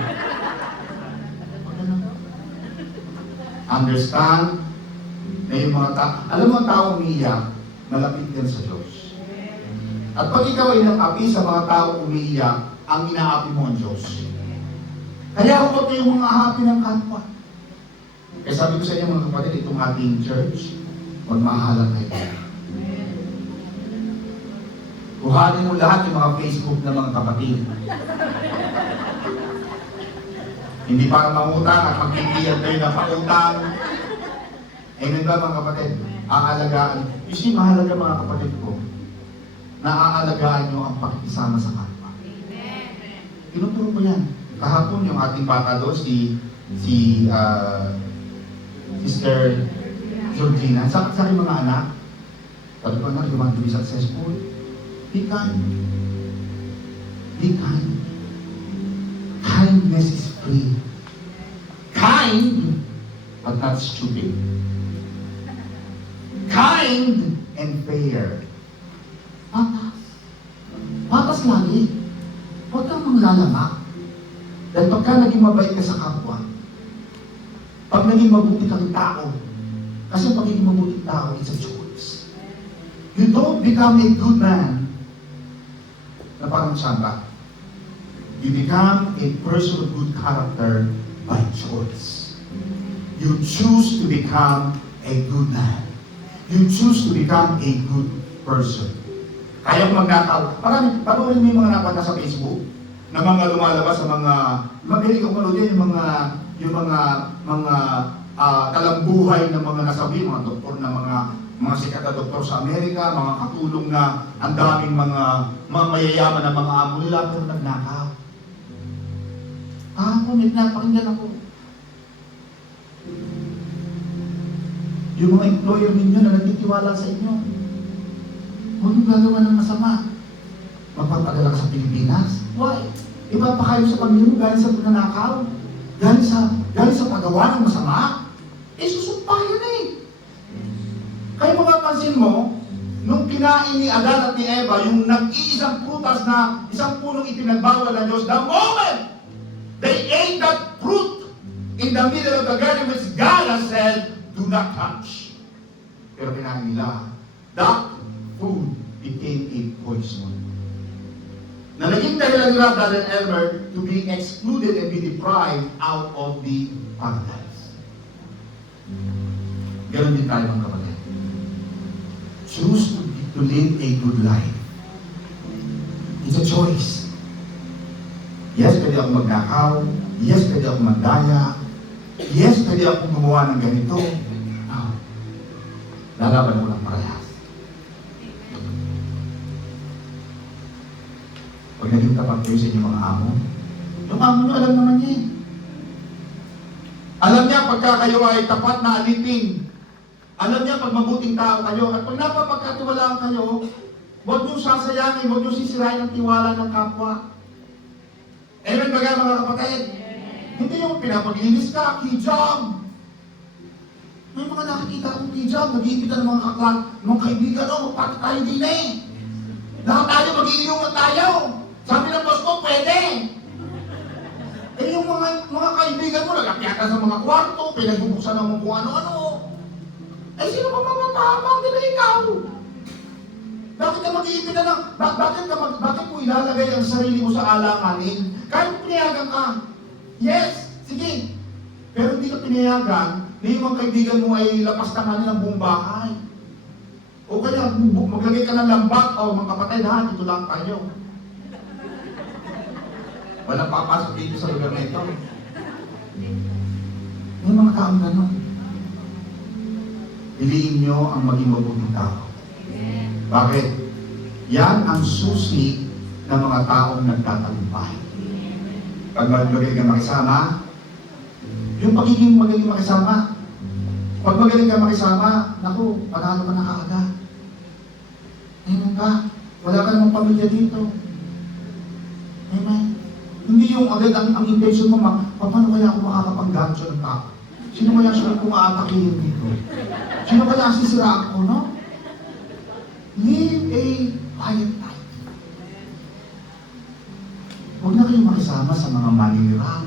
Understand na yung mga tao, alam mo ang tao umiiyak, malapit yan sa Diyos. At pag ikaw ay nang-api sa mga tao umiiyak, ang inaapi mo ang Diyos. Kaya ako ito yung mga happy ng kapwa. Kaya sabi ko sa inyo mga kapatid, itong ating church, magmahalan kayo. Kuhanin mo lahat yung mga Facebook ng mga kapatid. Hindi para mangutang at magkikiyat kayo na pautang. Amen ba mga kapatid? Aalagaan. You see, mahalaga mga kapatid ko, na aalagaan nyo ang pakikisama sa kapwa. Tinuturo ko yan. Kahapon yung ating bata doon, Sister Georgina, sa aking mga anak, sabi ko anak, you want to be successful? Be kind. Be kind. Kindness is free. Kind, but not stupid. Kind and fair. Patas. Patas lagi. Huwag kang manglalamak. Dahil pagka naging mabait ka sa kapwa, pag naging mabuti kang tao, kasi pag naging mabuti tao, it's a choice. You don't become a good man na parang samba. You become a person of good character by choice. You choose to become a good man. You choose to become a good person. Kaya kung magnakaw, panoorin mo yung mga napata sa Facebook, na mga lumalabas sa mga, magaling ako manood yan, yung mga kalambuhay ng mga nasabi, mga doktor na mga sikat na doktor sa Amerika, mga katulong na ang daming mga mayayaman na mga amo nila, pero nagnakaw. May napakinggan ako. Yung mga employer ninyo na nagtitiwala sa inyo, huwag yung gagawa ng masama. Magpapadala ka sa Pilipinas. Why? Iba pa kayo sa Panginoon galing sa pagnanakaw, galing sa paggawa ng masama. Susumpa yun eh. Kaya mapapansin mo, nung kinain ni Adan at ni Eva, yung nag-iisang prutas na isang punong ipinagbawal ng Diyos, the moment they ate that fruit in the middle of the garden which God has said, do not touch. Pero kinain nila, that food became a poison. Na naging dahilan nila, Brother Elmer, to be excluded and be deprived out of the paradise. Ganon din tayo mga kapatid. Choose to live a good life. It's a choice. Yes, pwede ako magnakaw. Yes, pwede ako magdaya. Yes, pwede ako gumawa ng ganito. No. Lalaban mo ng parehas. Pag naging tapat kayo sa inyong mga amo, yung amo nyo alam naman niya. Alam niya pagka kayo ay tapat na alipin. Alam niya pag mabuting tao kayo. At pag napapagkatiwalaan kayo, huwag nyo sasayangin, huwag nyo sisirain ang tiwala ng kapwa. Amen ba mga kapatid? Hindi yung pinapaglinis ka, hijab. May mga nakikita akong hijab, nag-iibitan ng mga kaklat, mga kaibigan, magpati tayo din eh. Lahat tayo mag-iinuman tayo. Sabi ng boss ko, pwede. Eh yung mga kaibigan mo, nag-akyata sa mga kwarto, pinagbubuksan ng mga kung ano-ano. Eh sino pa mapapahapang din na ikaw? Bakit ka mag-iibitan ng, bakit mo ilalagay ang sarili mo sa alanganin? Kahit pinayagan ka, yes, sige. Pero hindi ka pinayagan, na yung mga kaibigan mo ay lapas na ng buong bahay. O kaya maglagay ka ng lambat, o mga kapatid ha, dito lang tayo. Walang papasok dito sa lugar na ito. May mga taong gano'n. Piliin nyo ang maging mabuting tao. Bakit? Yan ang susi ng mga taong nagtatagumpay. Pag magaling ka makisama, yung pagiging magaling makisama, pag magaling ka makisama, naku, panalo ka na kaagad. Amen ka? Wala ka namang pamilya dito. Amen? Hindi yung agad ang intention mo, paano kaya ako makakapag-gancho ng tao? Sino kaya siya kung aatakihin dito? Sino kaya sisiraan ko, no? Live a quiet life. Huwag na kayong makisama sa mga manira,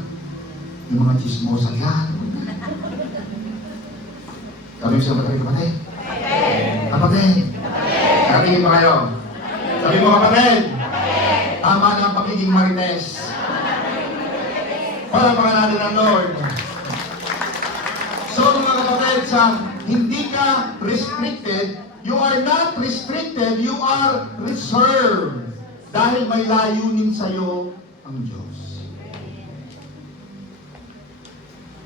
yung mga chismosa yan. Sabi mo sa kapatid? Kapatid? Kapatid ba kayo? Sabi mo kapatid? Tama na ang pagiging marites. Palapakan natin ang Lord. So mga kapatid, sa hindi ka restricted, you are not restricted, you are reserved. Dahil may layunin sa'yo ang Diyos.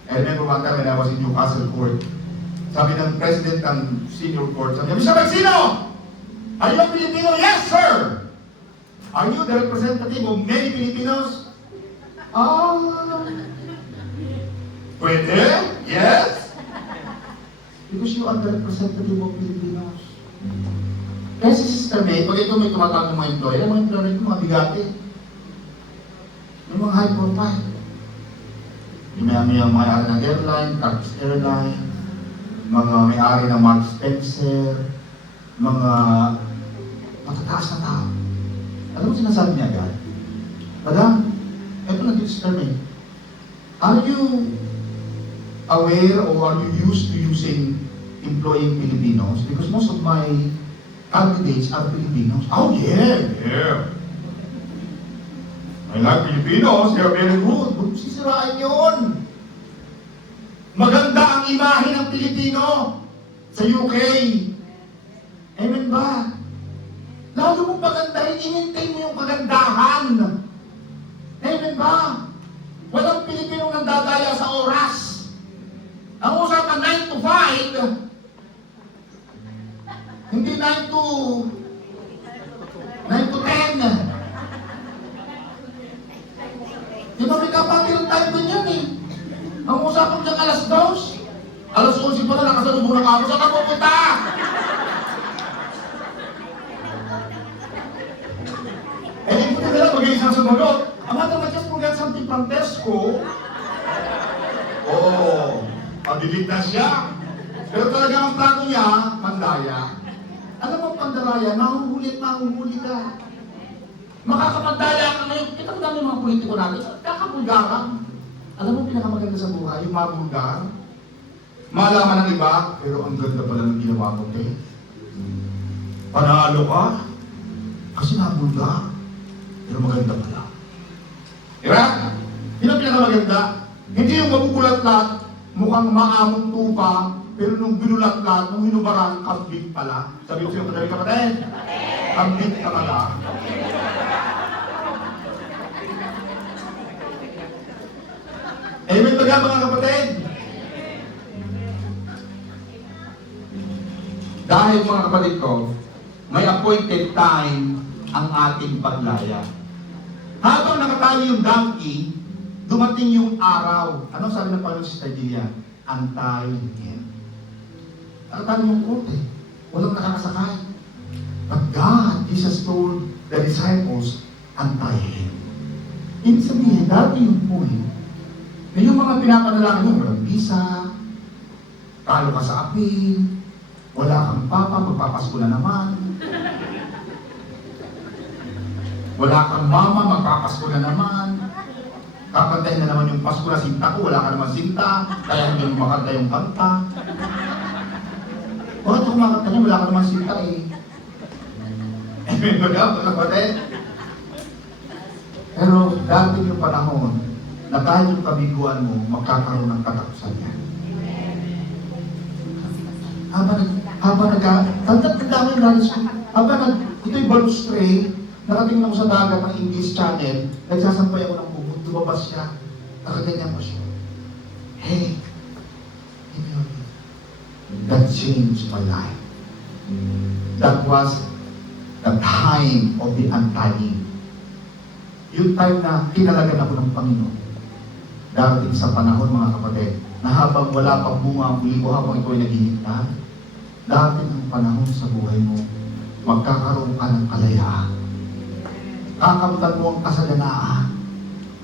I remember one time when I was in Newcastle Court, sabi ng president ng senior court, sabi niya, Mr. Maxino, are you a Filipino? Yes, sir! Are you the representative of many Filipinos? Pwede? Yes? Because you are the representative of Filipinos. Kasi Sister May, pag ito may tumatawag ng mga employer, ang mga employer ito mga bigate. May mga high profile. May may-ari ng airline, Turkish Airline, mga may-ari ng Mark Spencer, mga matataas na tao. Alam mo sinasabi niya agad? Madam, ito na dito Sister May. Are you aware or are you used to using employing Filipinos? Because most of my candidates are Filipinos. Oh yeah. I like Filipinos, they're very good. Huwag sisirain yun. Maganda ang imahe ng Pilipino sa UK. Amen ba? Lalo mong pagandahin, i-maintain mo yung kagandahan. Amen ba? Walang Pilipinong nandadaya sa oras. Ang usapan 9 to 5, hindi 9 to 10. Di ba may kapatiran tayo din yan eh. Ang usapan dyan alas 2, alas 11 pa na nakasalubong ng ako. Saan ka pupunta? Eh, hindi ko nila mag-iisang sumagot. Ang ato na just forget something from Tesco. Oh, pabilit na siya. Pero talaga ang plano niya, pandaya. Alam mo, pandalaya, mahuhuli ka. Makakapandaya ka ngayon. Kita mo dami mga politiko natin, kakabulgaran. Alam mo, pinakamaganda sa buhay, yung mabulgar. Malaman ng iba, pero ang ganda pala ng ginawa ko, eh. Panalo ka, kasi nabulgar. Pero maganda pala. Diba? Yun ang pinakamaganda. Hindi yung mabubulat-lat, mukhang maamong tupa, pero nung binulat-lat, nung hinubaran, kambing pala. Sabi ko sa'yo, kadali kapatid, kambing talaga. Amen ba mga kapatid? Dahil mga kapatid ko, may appointed time ang ating paglaya. Habang nakatali yung donkey, dumating yung araw. Ano sabi ng Panginoon si Sardinia? Antayin niya. Nakatali yung kote. Walang nakakasakay. But God, Jesus told the disciples, antayin. Ibig sabihin, dati yung point, na yung mga pinapanalangin mo, walang visa, talo ka sa apil, wala kang papa, magpapasko na naman. Wala kang mama, magpapasko na naman. Kakantahin na naman yung Pasko na sinta ko, wala ka naman sinta, kaya hindi mo makanta yung kanta. O, ito kumakanta niya, wala ka naman sinta eh. Amen ba ka, mga kapatid? Pero dati yung panahon, na kahit yung kabiguan mo, magkakaroon ng katapusan yan. Ito'y balustrade, nakatingin ako sa dagat ng English Channel, nagsasampay ako ng bubot, lumabas siya, nakaganyan ko siya. Hey, that changed my life. That was the time of the untying. Yung time na kinalagan ako ng Panginoon. Darating sa panahon, mga kapatid, na habang wala pang bunga ang kulibo, habang ito ay naghihintay, darating ang panahon sa buhay mo, magkakaroon ka ng kalayaan. Kakamutan mo ang kasaganaan.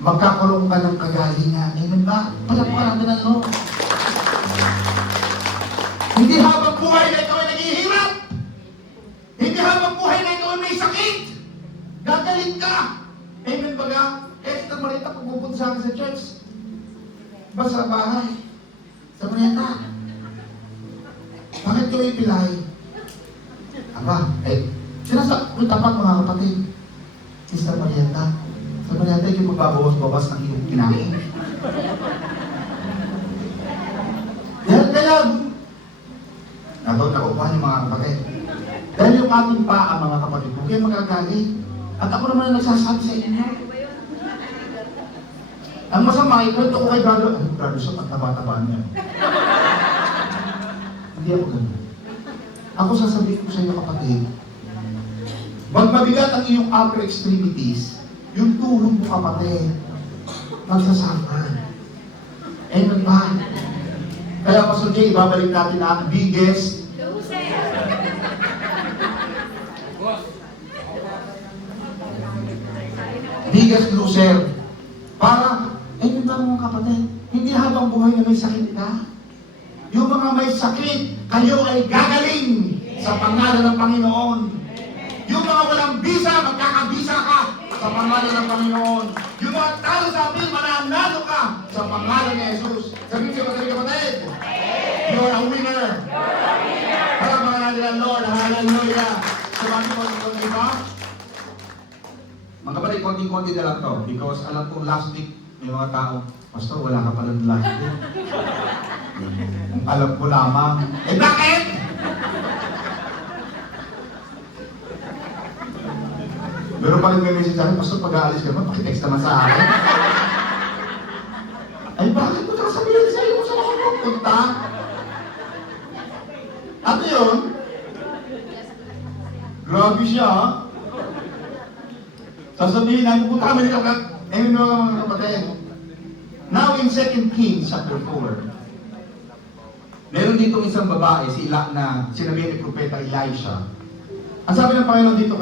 Magkakaroon ka ng kagalingan. Amen ba? Palakpakan natin ang Lord. Hindi habang buhay na ikaw ay naghihirap. Hindi habang buhay na ikaw ay may sakit. Gagaling ka. Amen ba ga? Kaya sa malita kung pupunta sa akin sa church, ba sa bahay? Sa Marieta? Bakit kayo ipilay? Aba, sinasak ko tapat mga kapatid. Sister Marieta, sa Marieta yung magbabawas-bawas ng iyong kinain. Kaya, nataon na upahan yung mga kapatid. Dahil yung ating paa, mga kapatid, huwag kayo magagalit. At ako naman ang nagsasabi sa inyo. Ang masama, ikwento ko kay brother, brother siya, pagtaba-tabaan niya. Hindi ako ganun. Ako sasabihin ko sa inyo, kapatid, magmabigat ang iyong upper extremities, yung tulong mo, kapatid, magsasuffer. Amen ba? Kaya, Pastor Jay, ibabalik natin ang biggest loser. Para, amen ba mga kapatid? Hindi habang buhay na may sakit ka. Yung mga may sakit, kayo ay gagaling sa pangalan ng Panginoon. Yung mga walang bisa, magkakabisa ka sa pangalan ng Panginoon. Yung mga talo sa apil, mananalo ka sa pangalan ni Jesus. Sabihin siya, kapatid, you're a winner. Para mga natin ang Lord, hallelujah. Sabihin mo, di ba? Mga kapatid, konting-konti na lang to. Because alam ko last week, may mga tao, Pastor, wala ka pala ng last week. Kung alam ko lamang, bakit? Meron pa rin may message sa akin, Pastor, pag-aalis ka naman, pakitext naman sa akin. Ay, bakit mo sasabihin sa iyo kung saan ako pupunta? Ano yun? Grabe siya, ha? Sasabihin na, pupunta kami nito, mga kapatid. Now in 2 Kings chapter 4, meron dito isang babae, na sinabihan ni Propeta Elisha. Ang sabi ng Panginoon dito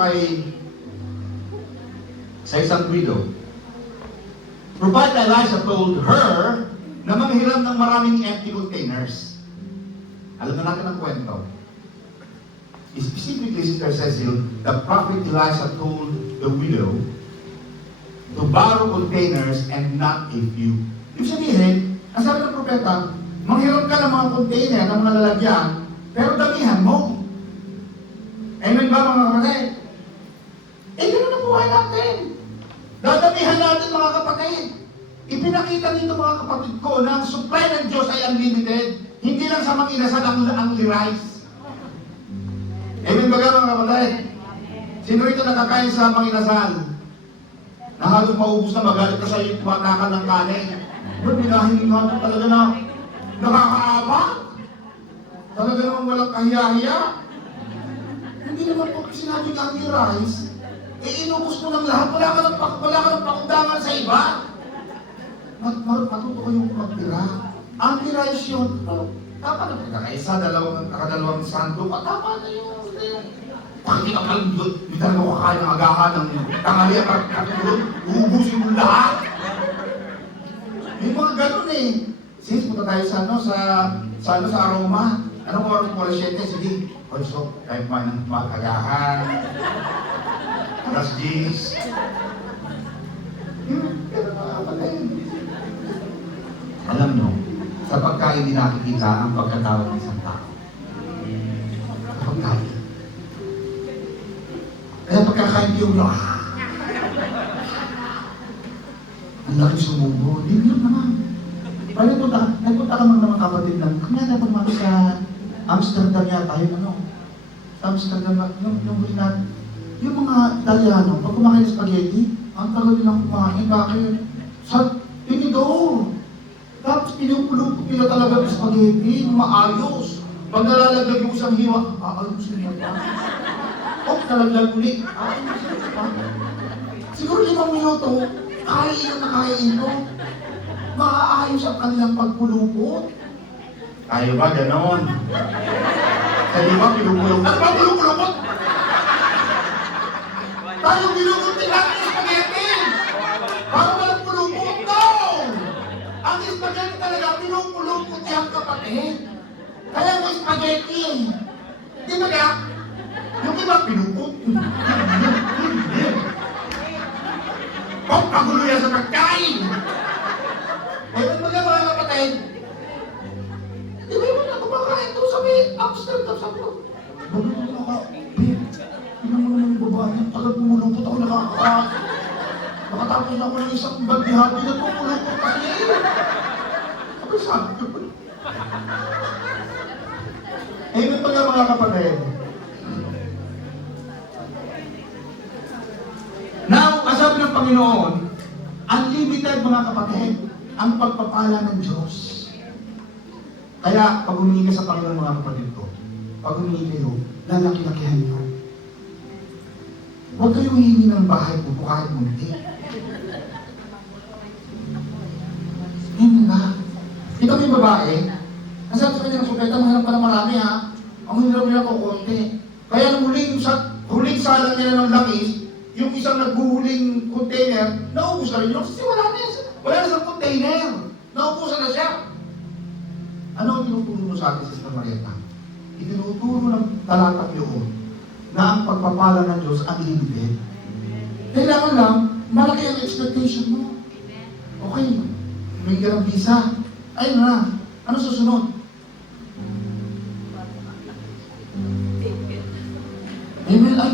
sa isang widow, Propeta Elisha told her na manghiram ng maraming empty containers. Alam na natin ang kwento. Specifically, Sister Cecil, the prophet Elisha told the widow to borrow containers and not a few. Ibig sabihin, ang sabi ng propeta, manghiram ka ng mga container, ng mga lalagyan, pero damihan mo. Amen ba mga kapatid? Ganun ang buhay natin. Dadamihan natin mga kapatid. Ipinakita dito mga kapatid ko na ang supply ng Diyos ay unlimited. Hindi lang sa mag-inasal ang rice. Amen ba mga kapatid? Sino ito nakakain sa mag-inasal? Na halos maubos na magalit ka sa iyo, tumatakan ng kanin. Ba't binahin nga talaga na nakakaabak? Talaga naman walang kahiya-hiya? Hindi naman po sinabi ka ang rice, inubos mo ng lahat, wala ka ng pakundangan sa iba. Matuto kayong magtira. Ang rice yun, tama na, nakakaisa, nakadalawang santo, tama na yun. Pakikita ka lang doon, hindi talaga ako kakain ng agahan ng tangali at katulog, uubusin mo lahat. May mga ganun eh. Sis, punta tayo sa sa Aroma. Anong oras mo? 7? Sige. Also, kahit man ng mga agahan. Alas 10. Pero mga kapatid. Alam mo, sa pagkain din nakikita ang pagkatawag ng isang tao. Sa pagkain. Kaya pagkakain yung ang laki sumubo. Hindi yun naman. Pag nagpunta ka mga kapatid ng, kanya dapat mati sa Amsterdam yata, yun ano? Sa Amsterdam, yung huli natin. Yung mga Italiano, pag kumakain ng spaghetti, ang tagal nilang kumain, bakit? Sa tinidor. Tapos pinupulupot nila talaga ng spaghetti, maayos. Pag nalalaglag yung isang hiwa, aayos nila pa. O, nalaglag ulit, aayos nila pa. Siguro 5 minuto, kain na kain ito. Maaayos ang kanilang pagpulupot. Tayo ba ganon? Sabi ba, pinupulupot? Ano ba pinupulupot? Tayo pinupulupot natin yung spaghetti! Para walang pulupot, no! Ang spaghetti talaga, pinupulupot yung kapatid. Kaya mo spaghetti. Di ba ka? Yung iba pinupot. Kung pagulo yan sa pagkain! Meron mo nga mga kapatid, di ba yung mga kumakain ito sa may Amsterdam sa ko? Bago mo naka, babe, tingnan mo naman yung babae niya, tagal pumulupot ako nakatapos ako ng isang bandihati na pumulupot kasi. Ako sabi ko. Meron mo nga mga kapatid. Now, ang sabi ng Panginoon, unlimited mga kapatid, ang pagpapala ng Diyos. Kaya, pag humingi ka sa Panginoon mga kapatid ko, pag humingi kayo, lalaki-lakihan niyo. Huwag kayong hihingi ng bahay ko kahit munti. Hindi nga. Ikaw yung babae, nasabi sa kanya ng supleta, mahanap ka ng marami ha. Ang hirap nila ko konti. Kaya nung huling salang nila ng langis, yung isang naghuhuling container, naubos na rin yun. Kasi wala na yan. Wala na sa container. Naubusan na siya. Ano ang tinuturo mo sa atin, Sister Marieta? Itinuturo ng talatang yun na ang pagpapala ng Diyos ang limited. Kailangan lang, malaki ang expectation mo. Okay, may ka ng visa. Ayun na. Ano susunod? Amen. Ay,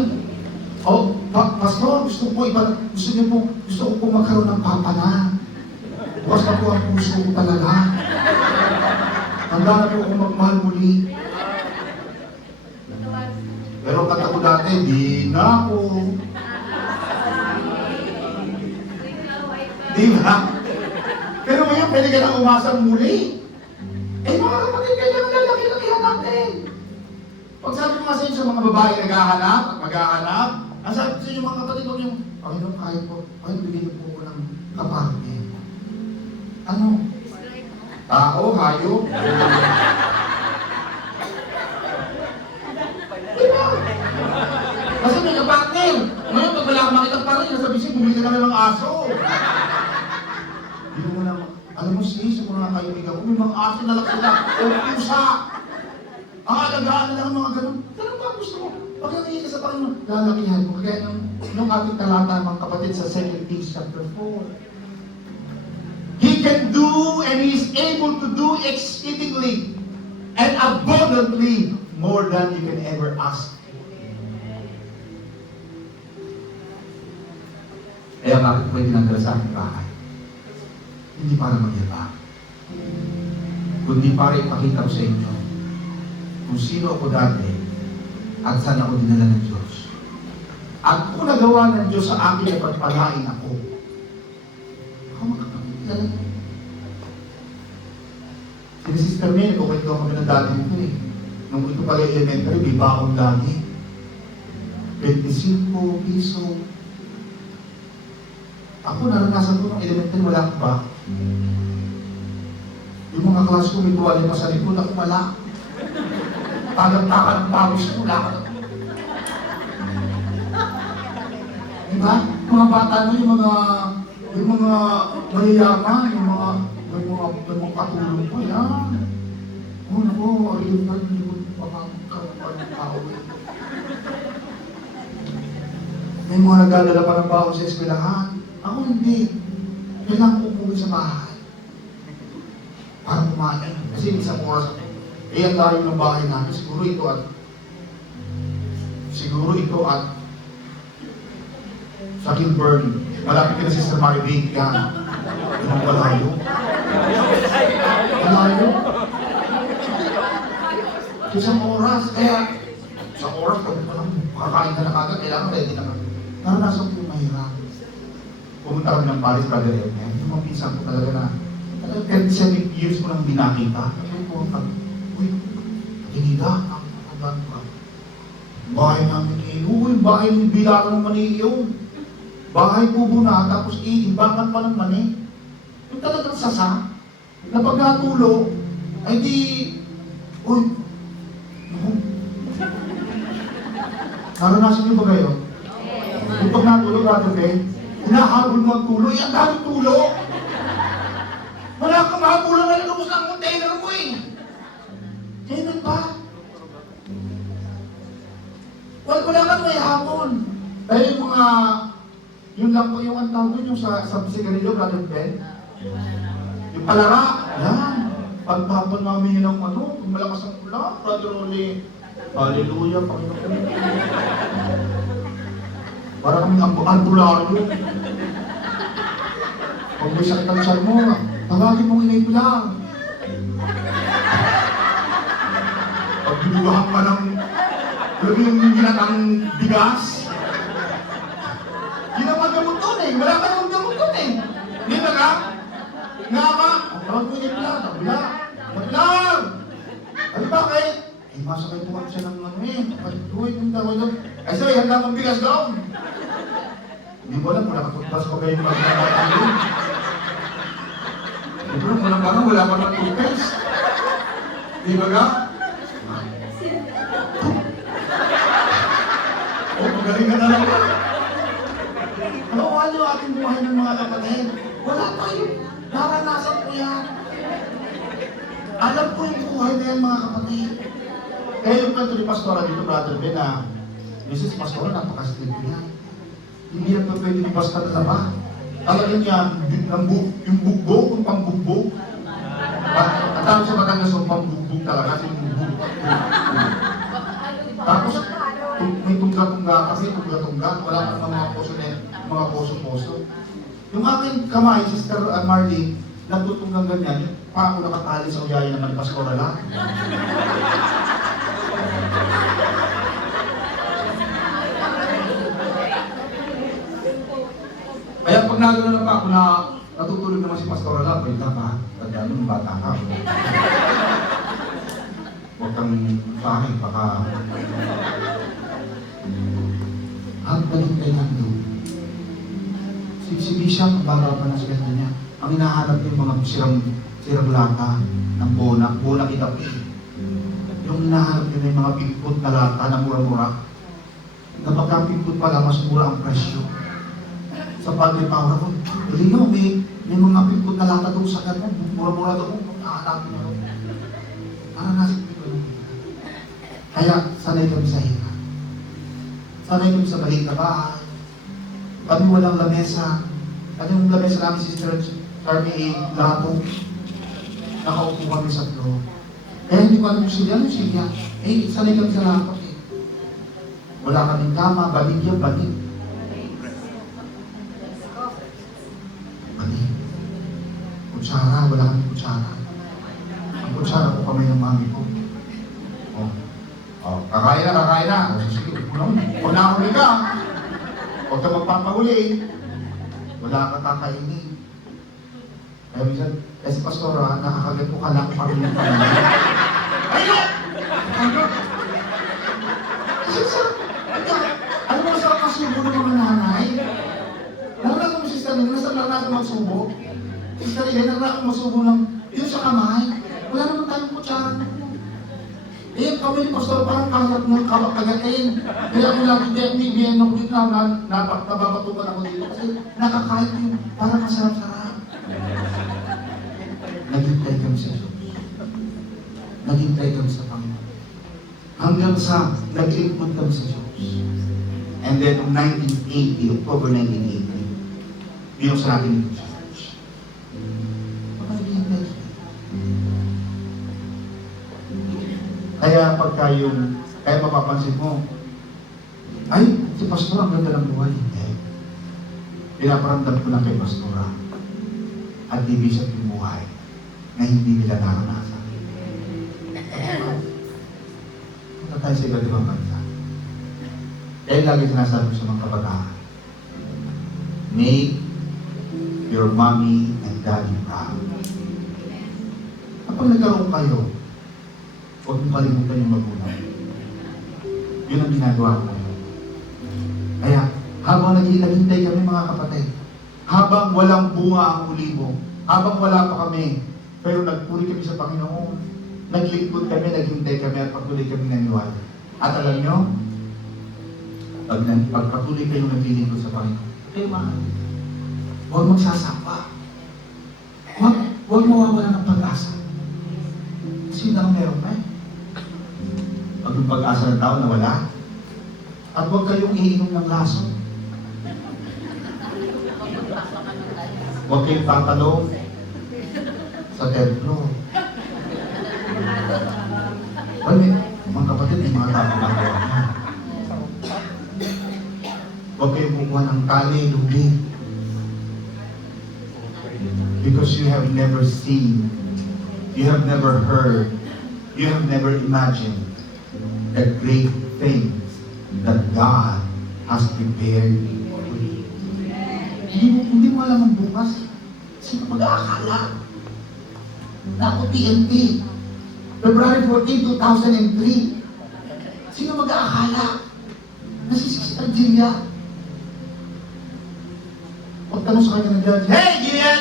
Pastor, gusto ko po magkaroon ng papa na. Bukas na po ang puso ko talaga. Handa na po akong magmahal muli. Pero kata ko dati, di na po. Di ba? Pero ngayon, pwede ka nang umasang muli. Eh mga kapatid, kailangan lalaki-lakihan natin. Pag sabi ko nga sa inyo sa mga babae maghahanap, ang sabi ko sa inyo mga kapatid, huwag yung, Panginoon, kahit po, Panginoon, bigyan po ko ng kaparte. Ano? Tao, hayop. Diba? Kasi may kapatid. Ngayon, pag wala kang makitang parin, nasabi siya, bumili ka na ng aso. Hindi mo lang, alam mo sis, yung mga kaibigan ko, may mga aso na lang sila, o pusa. Ang alagaan na lang ang mga ganun. Ganun ba gusto mo? Pag nangyay ka sa Panginoon, lalakihan mo. Kaya nung ating talata, mga kapatid, sa 2 Kings chapter 4, He can do and He is able to do exceedingly and abundantly more than you can ever ask. Kaya bakit ko dinadala sa aking bahay? Hindi para magyabang, kundi para ipakita ko sa inyo kung sino ako dati at saan ako dinala ng Diyos. At kung nagawa ng Diyos sa akin ay pagpalain ako. Ako makapagpalain. Si Sister May, nagkukwento kami ng dati nito eh. Nung ito pala elementary, may baon lagi. 25 piso. Ako naranasan ko ng elementary, wala ba? Yung mga klase ko may tuwalya pa sa likod, ako wala. Tagang-takan ng pawis ko, wala ka. Diba? Mga bata no, yung mga mayayaman, yung mga katulong pa yan. Oh, naku, ayun na, hindi mo pakakaroon ng tao. May mga nagdadala pa ng baon sa eskwelahan. Ako hindi. Kailangan ko umuwi sa bahay. Para kumain. Kasi isang oras ako. Eh, ang layo ng bahay namin. Siguro ito at sa Kilburn. Malapit ka na Sister Mary Big yan. Yung malayo. Malayo. Isang oras. Kaya, isang oras, kung makakain ka na kagad, kailangan ready na ka. Naranasan ko yung mahirap. Pumunta kami ng Paris, Brother Edmund. Yung mga pinsan ko talaga na 37 years ko nang binakita. Sabi ko, uy, tinida, ang ka. Bahay namin eh. Uy, bahay ng bilaran ng mani yun. Bahay kubo na, tapos iimbangan pa ng mani. Yung talagang sasa, na pagkatulo, ay di, uy, naranasan niyo ba kayo? Yung pag natulog, Brother Ben, hinahabol mo ang tulo, ang daming tulo. Wala kang mahabulan na lubos ng container mo eh. Ganyan ba? Wala kang may hapon. Dahil yung mga, yun lang po yung ang tawag doon, yung sa sigarilyo, Brother Ben. Yung palara, yan. Pagpapon namin yun ng ano, kung malakas ang ulan, Brother Oli. Hallelujah, Panginoon. Para kaming ambularyo. Kung may sakit ang sal mo, tawagin mong inay ko lang. Pag binugahan ka ng, alam mo yung ginatang bigas, yun ang magamot doon eh. Wala ka nang gamot doon eh. Hindi ba ka? Nga ka? Tawag mo inay ko lang. Tabla. Tablang! Ano ba kayo? Eh, masakay po siya ng ano eh. Pagduhay kong tawag doon. Ay, sorry, handa mong bigas doon. Hindi mo alam kung nakatutpas pa kayo magkakataan doon. Siguro mo lang parang wala pa ng tupes. Di ba ka? O, magaling ka na lang. Ano yung ating buhay ng mga kapatid? Wala tayo. Naranasan ko yan. Alam ko yung buhay na yan, mga kapatid. Kaya yung kanto ni Pastora dito, Brother Ben, na Mrs. Pastora, napaka-strict niya. Hindi na pwede ni Pastor na ba? Talagang yan, yung bugbog, yung pambugbog. At tawag sa Batangas, yung pambugbog talaga, kasi yung bugbog. Tapos, may tungga-tungga kasi, tungga-tungga, wala kang mga poso-net, mga poso-poso. Yung aking kamay, Sister Marley, natutunggang ganyan, pa ako nakatali sa uyaya naman ni Pastora lang. Kaya pag nagano na pa ako na natutulog naman si Pastora lang, pwede ka pa, tandaan mo, bata ka. Huwag kang pangit, baka... Ang balik kay Nando, si Bishop, babaw pa na sa ganda niya, ang hinahanap yung mga sirang lata ng bona kita po. Yung hinahanap yun yung mga pimpot na lata na mura-mura. Kapag ang pimpot pala, mas mura ang presyo. Sa pag-power ko, Lino, may mga pimpot na lata doon sa gano'n, mura-mura doon, nakahanapin na doon. Parang nasa pimpot. Kaya, sanay kami sa hirap. Sanay kami sa maliit na bahay. Kami walang lamesa. Ano yung lamesa namin, Sister Carmi Lato? Nakaupo kami sa floor. Kaya hindi ko alam kung sila, ano sila? Eh, sanay kami sa lato eh. Wala kaming kama, baligya, balig. Balig. Kutsara, wala kaming kutsara. Ang kutsara ko kamay ng mami ko. Kakain na. O, sige, kung nakahuli ka, huwag ka magpapahuli. Wala ka kakainin. Kaya minsan, kasi Pastora, nakakagat ko ka lang kung kami yung pamilya. Ayun! Kasi ano mo sa kasubo ng mga nanay? Naranasan mo si Sister Lynn, naranasan magsubo. Sister Lynn, naranasan magsubo ng yun sa kamay. Wala naman tayong kutsara. Eh, kami ni Pastor pero parang kahit ng kagatin. Kaya kung lagi di ako bibigyan ng kulit na nababatukan ako dito. Kasi nakakain ko yun. Parang masarap-sarap. Naghintay kami sa Diyos. Naghintay kami sa Panginoon. Hanggang sa naglingkod kami sa Diyos. And then, noong 1980, October 1980, yung sa akin dito sa church. Naghintay. Kaya pagka yung, kaya mapapansin mo, ay, si Pastor ang ganda ng buhay. Hindi. Pinaparamdam ko lang kay Pastora at ibig sa buhay na hindi nila naranasan. Punta tayo sa iba't ibang bansa. Kaya lagi sinasabi ko sa mga kabataan, make your mommy and daddy proud. Kapag nagkaroon kayo, huwag mong kalimutan yung magulang. Yun ang ginagawa ko. Kaya, habang naghihintay kami mga kapatid, habang walang bunga ang ulibo, habang wala pa kami, pero nagpuri kami sa Panginoon, naglingkod kami, naghintay kami, at patuloy kami naniwala. At alam nyo, pag patuloy kayong naglilingkod sa Panginoon, kayo mahal. Huwag magsasapa. Huwag mawawala ng pag-asa. Kasi yun ang meron pa eh. Pag yung pag-asa ng tao nawala, at huwag kayong iinom ng laso. Huwag kayong tatanong sa templo. Mga kapatid, may mga tao na kaya. Huwag kayong kukuha ng tali, lubid. Because you have never seen, you have never heard, you have never imagined the great things that God has prepared for you. Hindi mo alam ang bukas. Sino mag-aakala? Na ako TNT. February 14, 2003. Sino mag-aakala? Nasisisitang Jillian. Pagtanong sa kanya ng judge, "Hey, Jillian!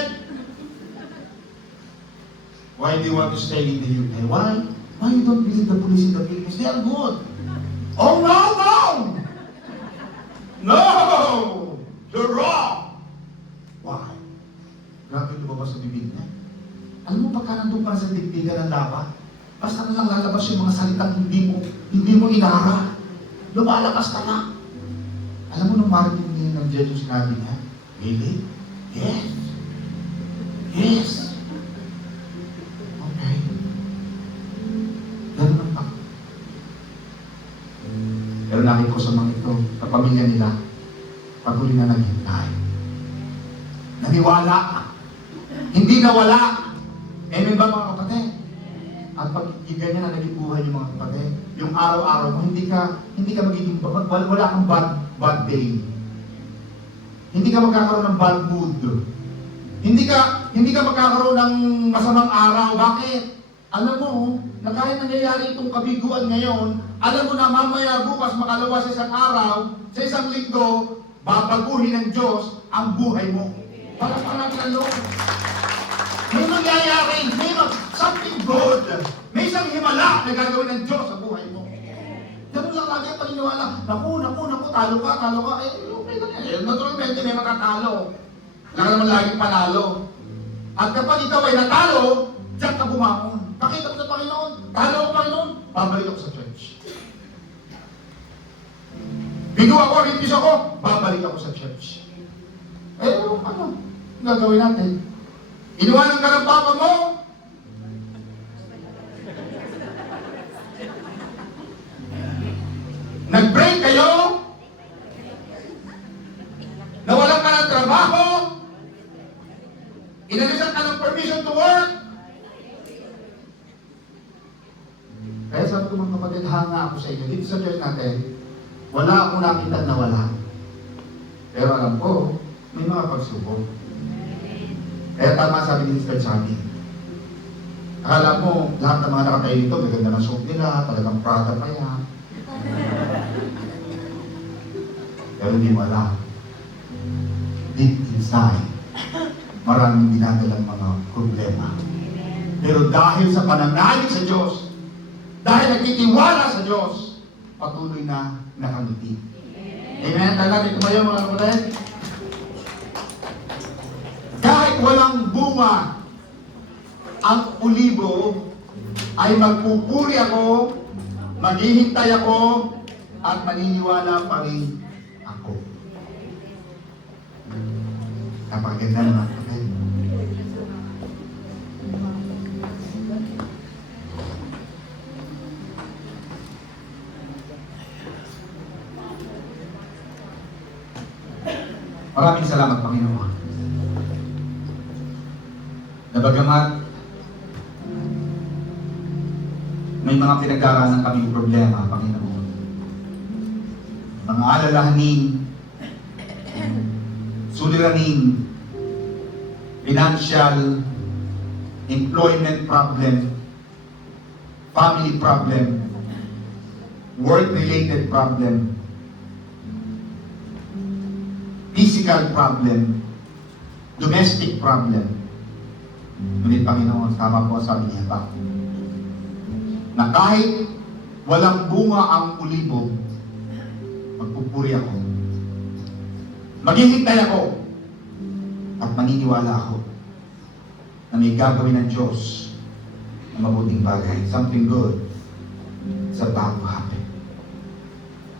Why do you want to stay in the UK? Why? Why you don't believe the police in the Philippines? They are good." "Oh, no, no! No! You're wrong!" Why? Grabe ito ba sa bibig niya? Alam mo, pagka nandun ka sa digdigan ng laban, basta na lang lalabas yung mga salitang hindi mo inara. Lumalakas ka na. Alam mo, nung marinig niya ng judge yung sinabi niya, "Really? Yes. Yes." Okay. Ganun ang takot. Pero nakita ko sa mga ito, sa pamilya nila, patuloy na naghintay. Naniwala. Hindi nawala. Amen ba mga kapatid? At pag ganyan na naging buhay yung mga kapatid, yung araw-araw mo, hindi ka magiging, wala kang bad day. Hindi ka magkakaroon ng bad mood. Hindi ka magkakaroon ng masamang araw. Bakit? Alam mo, na kahit nangyayari itong kabiguan ngayon, alam mo na mamaya bukas makalawa sa isang araw, sa isang linggo, babaguhin ng Diyos ang buhay mo. Para panagkalo. May mangyayari, something good. May isang himala na gagawin ng Diyos sa buhay mo. Ganun lang lagi ang paniniwala. Naku, talo ka. Okay lang yan. Naturalmente may makatalo. Wala ka naman laging panalo. At kapag ikaw ay natalo, diyan ka bumangon. Pakita ko sa Panginoon, talo ako Panginoon, babalik ako sa church. Bigo ako, ripis ako, babalik ako sa church. Ano? Gagawin natin. Iniwanan ka ng papa mo, nag-break kayo, nawalan ka ng trabaho, inalisan ka ng permission to work. Kaya sabi ko mga kapatid, hanga ako sa inyo. Dito sa church natin, wala akong nakita na wala. Pero alam ko, may mga pagsubok. Kaya tama sabi ni Mr. Chami. Akala mo, lahat ng mga nakatayo dito, maganda ng suot nila, talagang Prada pa yan. Pero hindi mo alam. Deep inside, maraming dinadalang mga problema. Pero dahil sa pananalig sa Diyos, dahil nagtitiwala sa Diyos, patuloy na nakangiti. Amen? Dahil natin tumayo mga kapatid. Kahit walang bunga ang ulibo, ay magpupuri ako, maghihintay ako, at maniniwala pa rin ako. Napakaganda ng mga kapatid. Maraming salamat, Panginoon. Na bagamat may mga pinagdaraanan kaming problema, Panginoon. Mga alalahanin, suliranin, financial, employment problem, family problem, work-related problem, physical problem, domestic problem. Ngunit Panginoon, tama po sabi niya pa, na kahit walang bunga ang ulibo, magpupuri ako, maghihintay ako, at maniniwala ako na may gagawin ng Diyos na mabuting bagay. Something good is about to happen.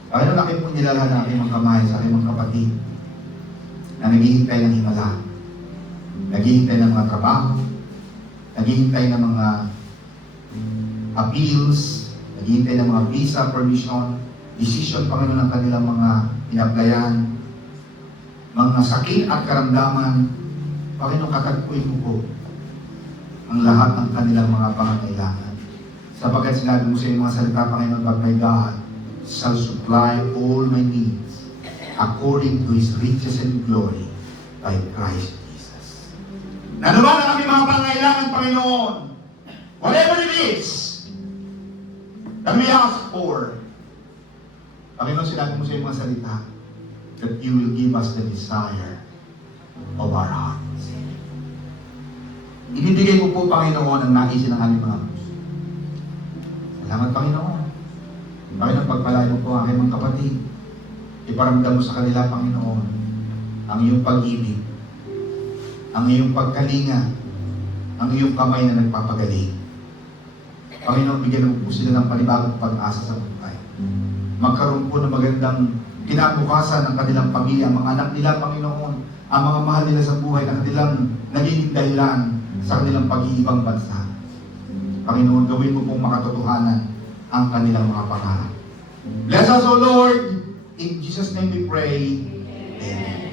Kaya nung laki po nilalaan ng aking mga kamay sa aking mga kapatid na naghihintay ng himala, naghihintay ng mga trabaho, naghihintay ng mga appeals, naghihintay ng mga visa, permission, decision, Panginoon, ng kanilang mga inaplayan, mga sakit at karamdaman. Panginoon, katagpuin mo po ang lahat ng kanilang mga pangangailangan. Sapagkat sinabi mo sa iyong mga salita, Panginoon, but my God shall supply all my needs according to His riches and glory by Christ Jesus. Nanuman ang aming mga pangangailangan, Panginoon. Whatever it is that we ask for, Panginoon, sinabi mo sa iyong mga salita that you will give us the desire of our hearts. Ibibigay mo po, Panginoon, ang naisin ng aming mga puso. Salamat, Panginoon. Panginoon, pagpalain mo po ang aking mga kapatid. Iparamdam mo sa kanila, Panginoon, ang iyong pag-ibig, ang iyong pagkalinga, ang iyong kamay na nagpapagaling. Panginoon, bigyan mo po sila ng panibagong pag-asa sa buhay. Magkaroon po ng magandang kinabukasan ng kanilang pamilya, ang mga anak nila, Panginoon, ang mga mahal nila sa buhay na kanilang nagiging dahilan sa kanilang pag-iibang bansa. Panginoon, gawin mo pong makatotohanan ang kanilang mga pangarap. Bless us, O Lord. In Jesus' name we pray. Amen.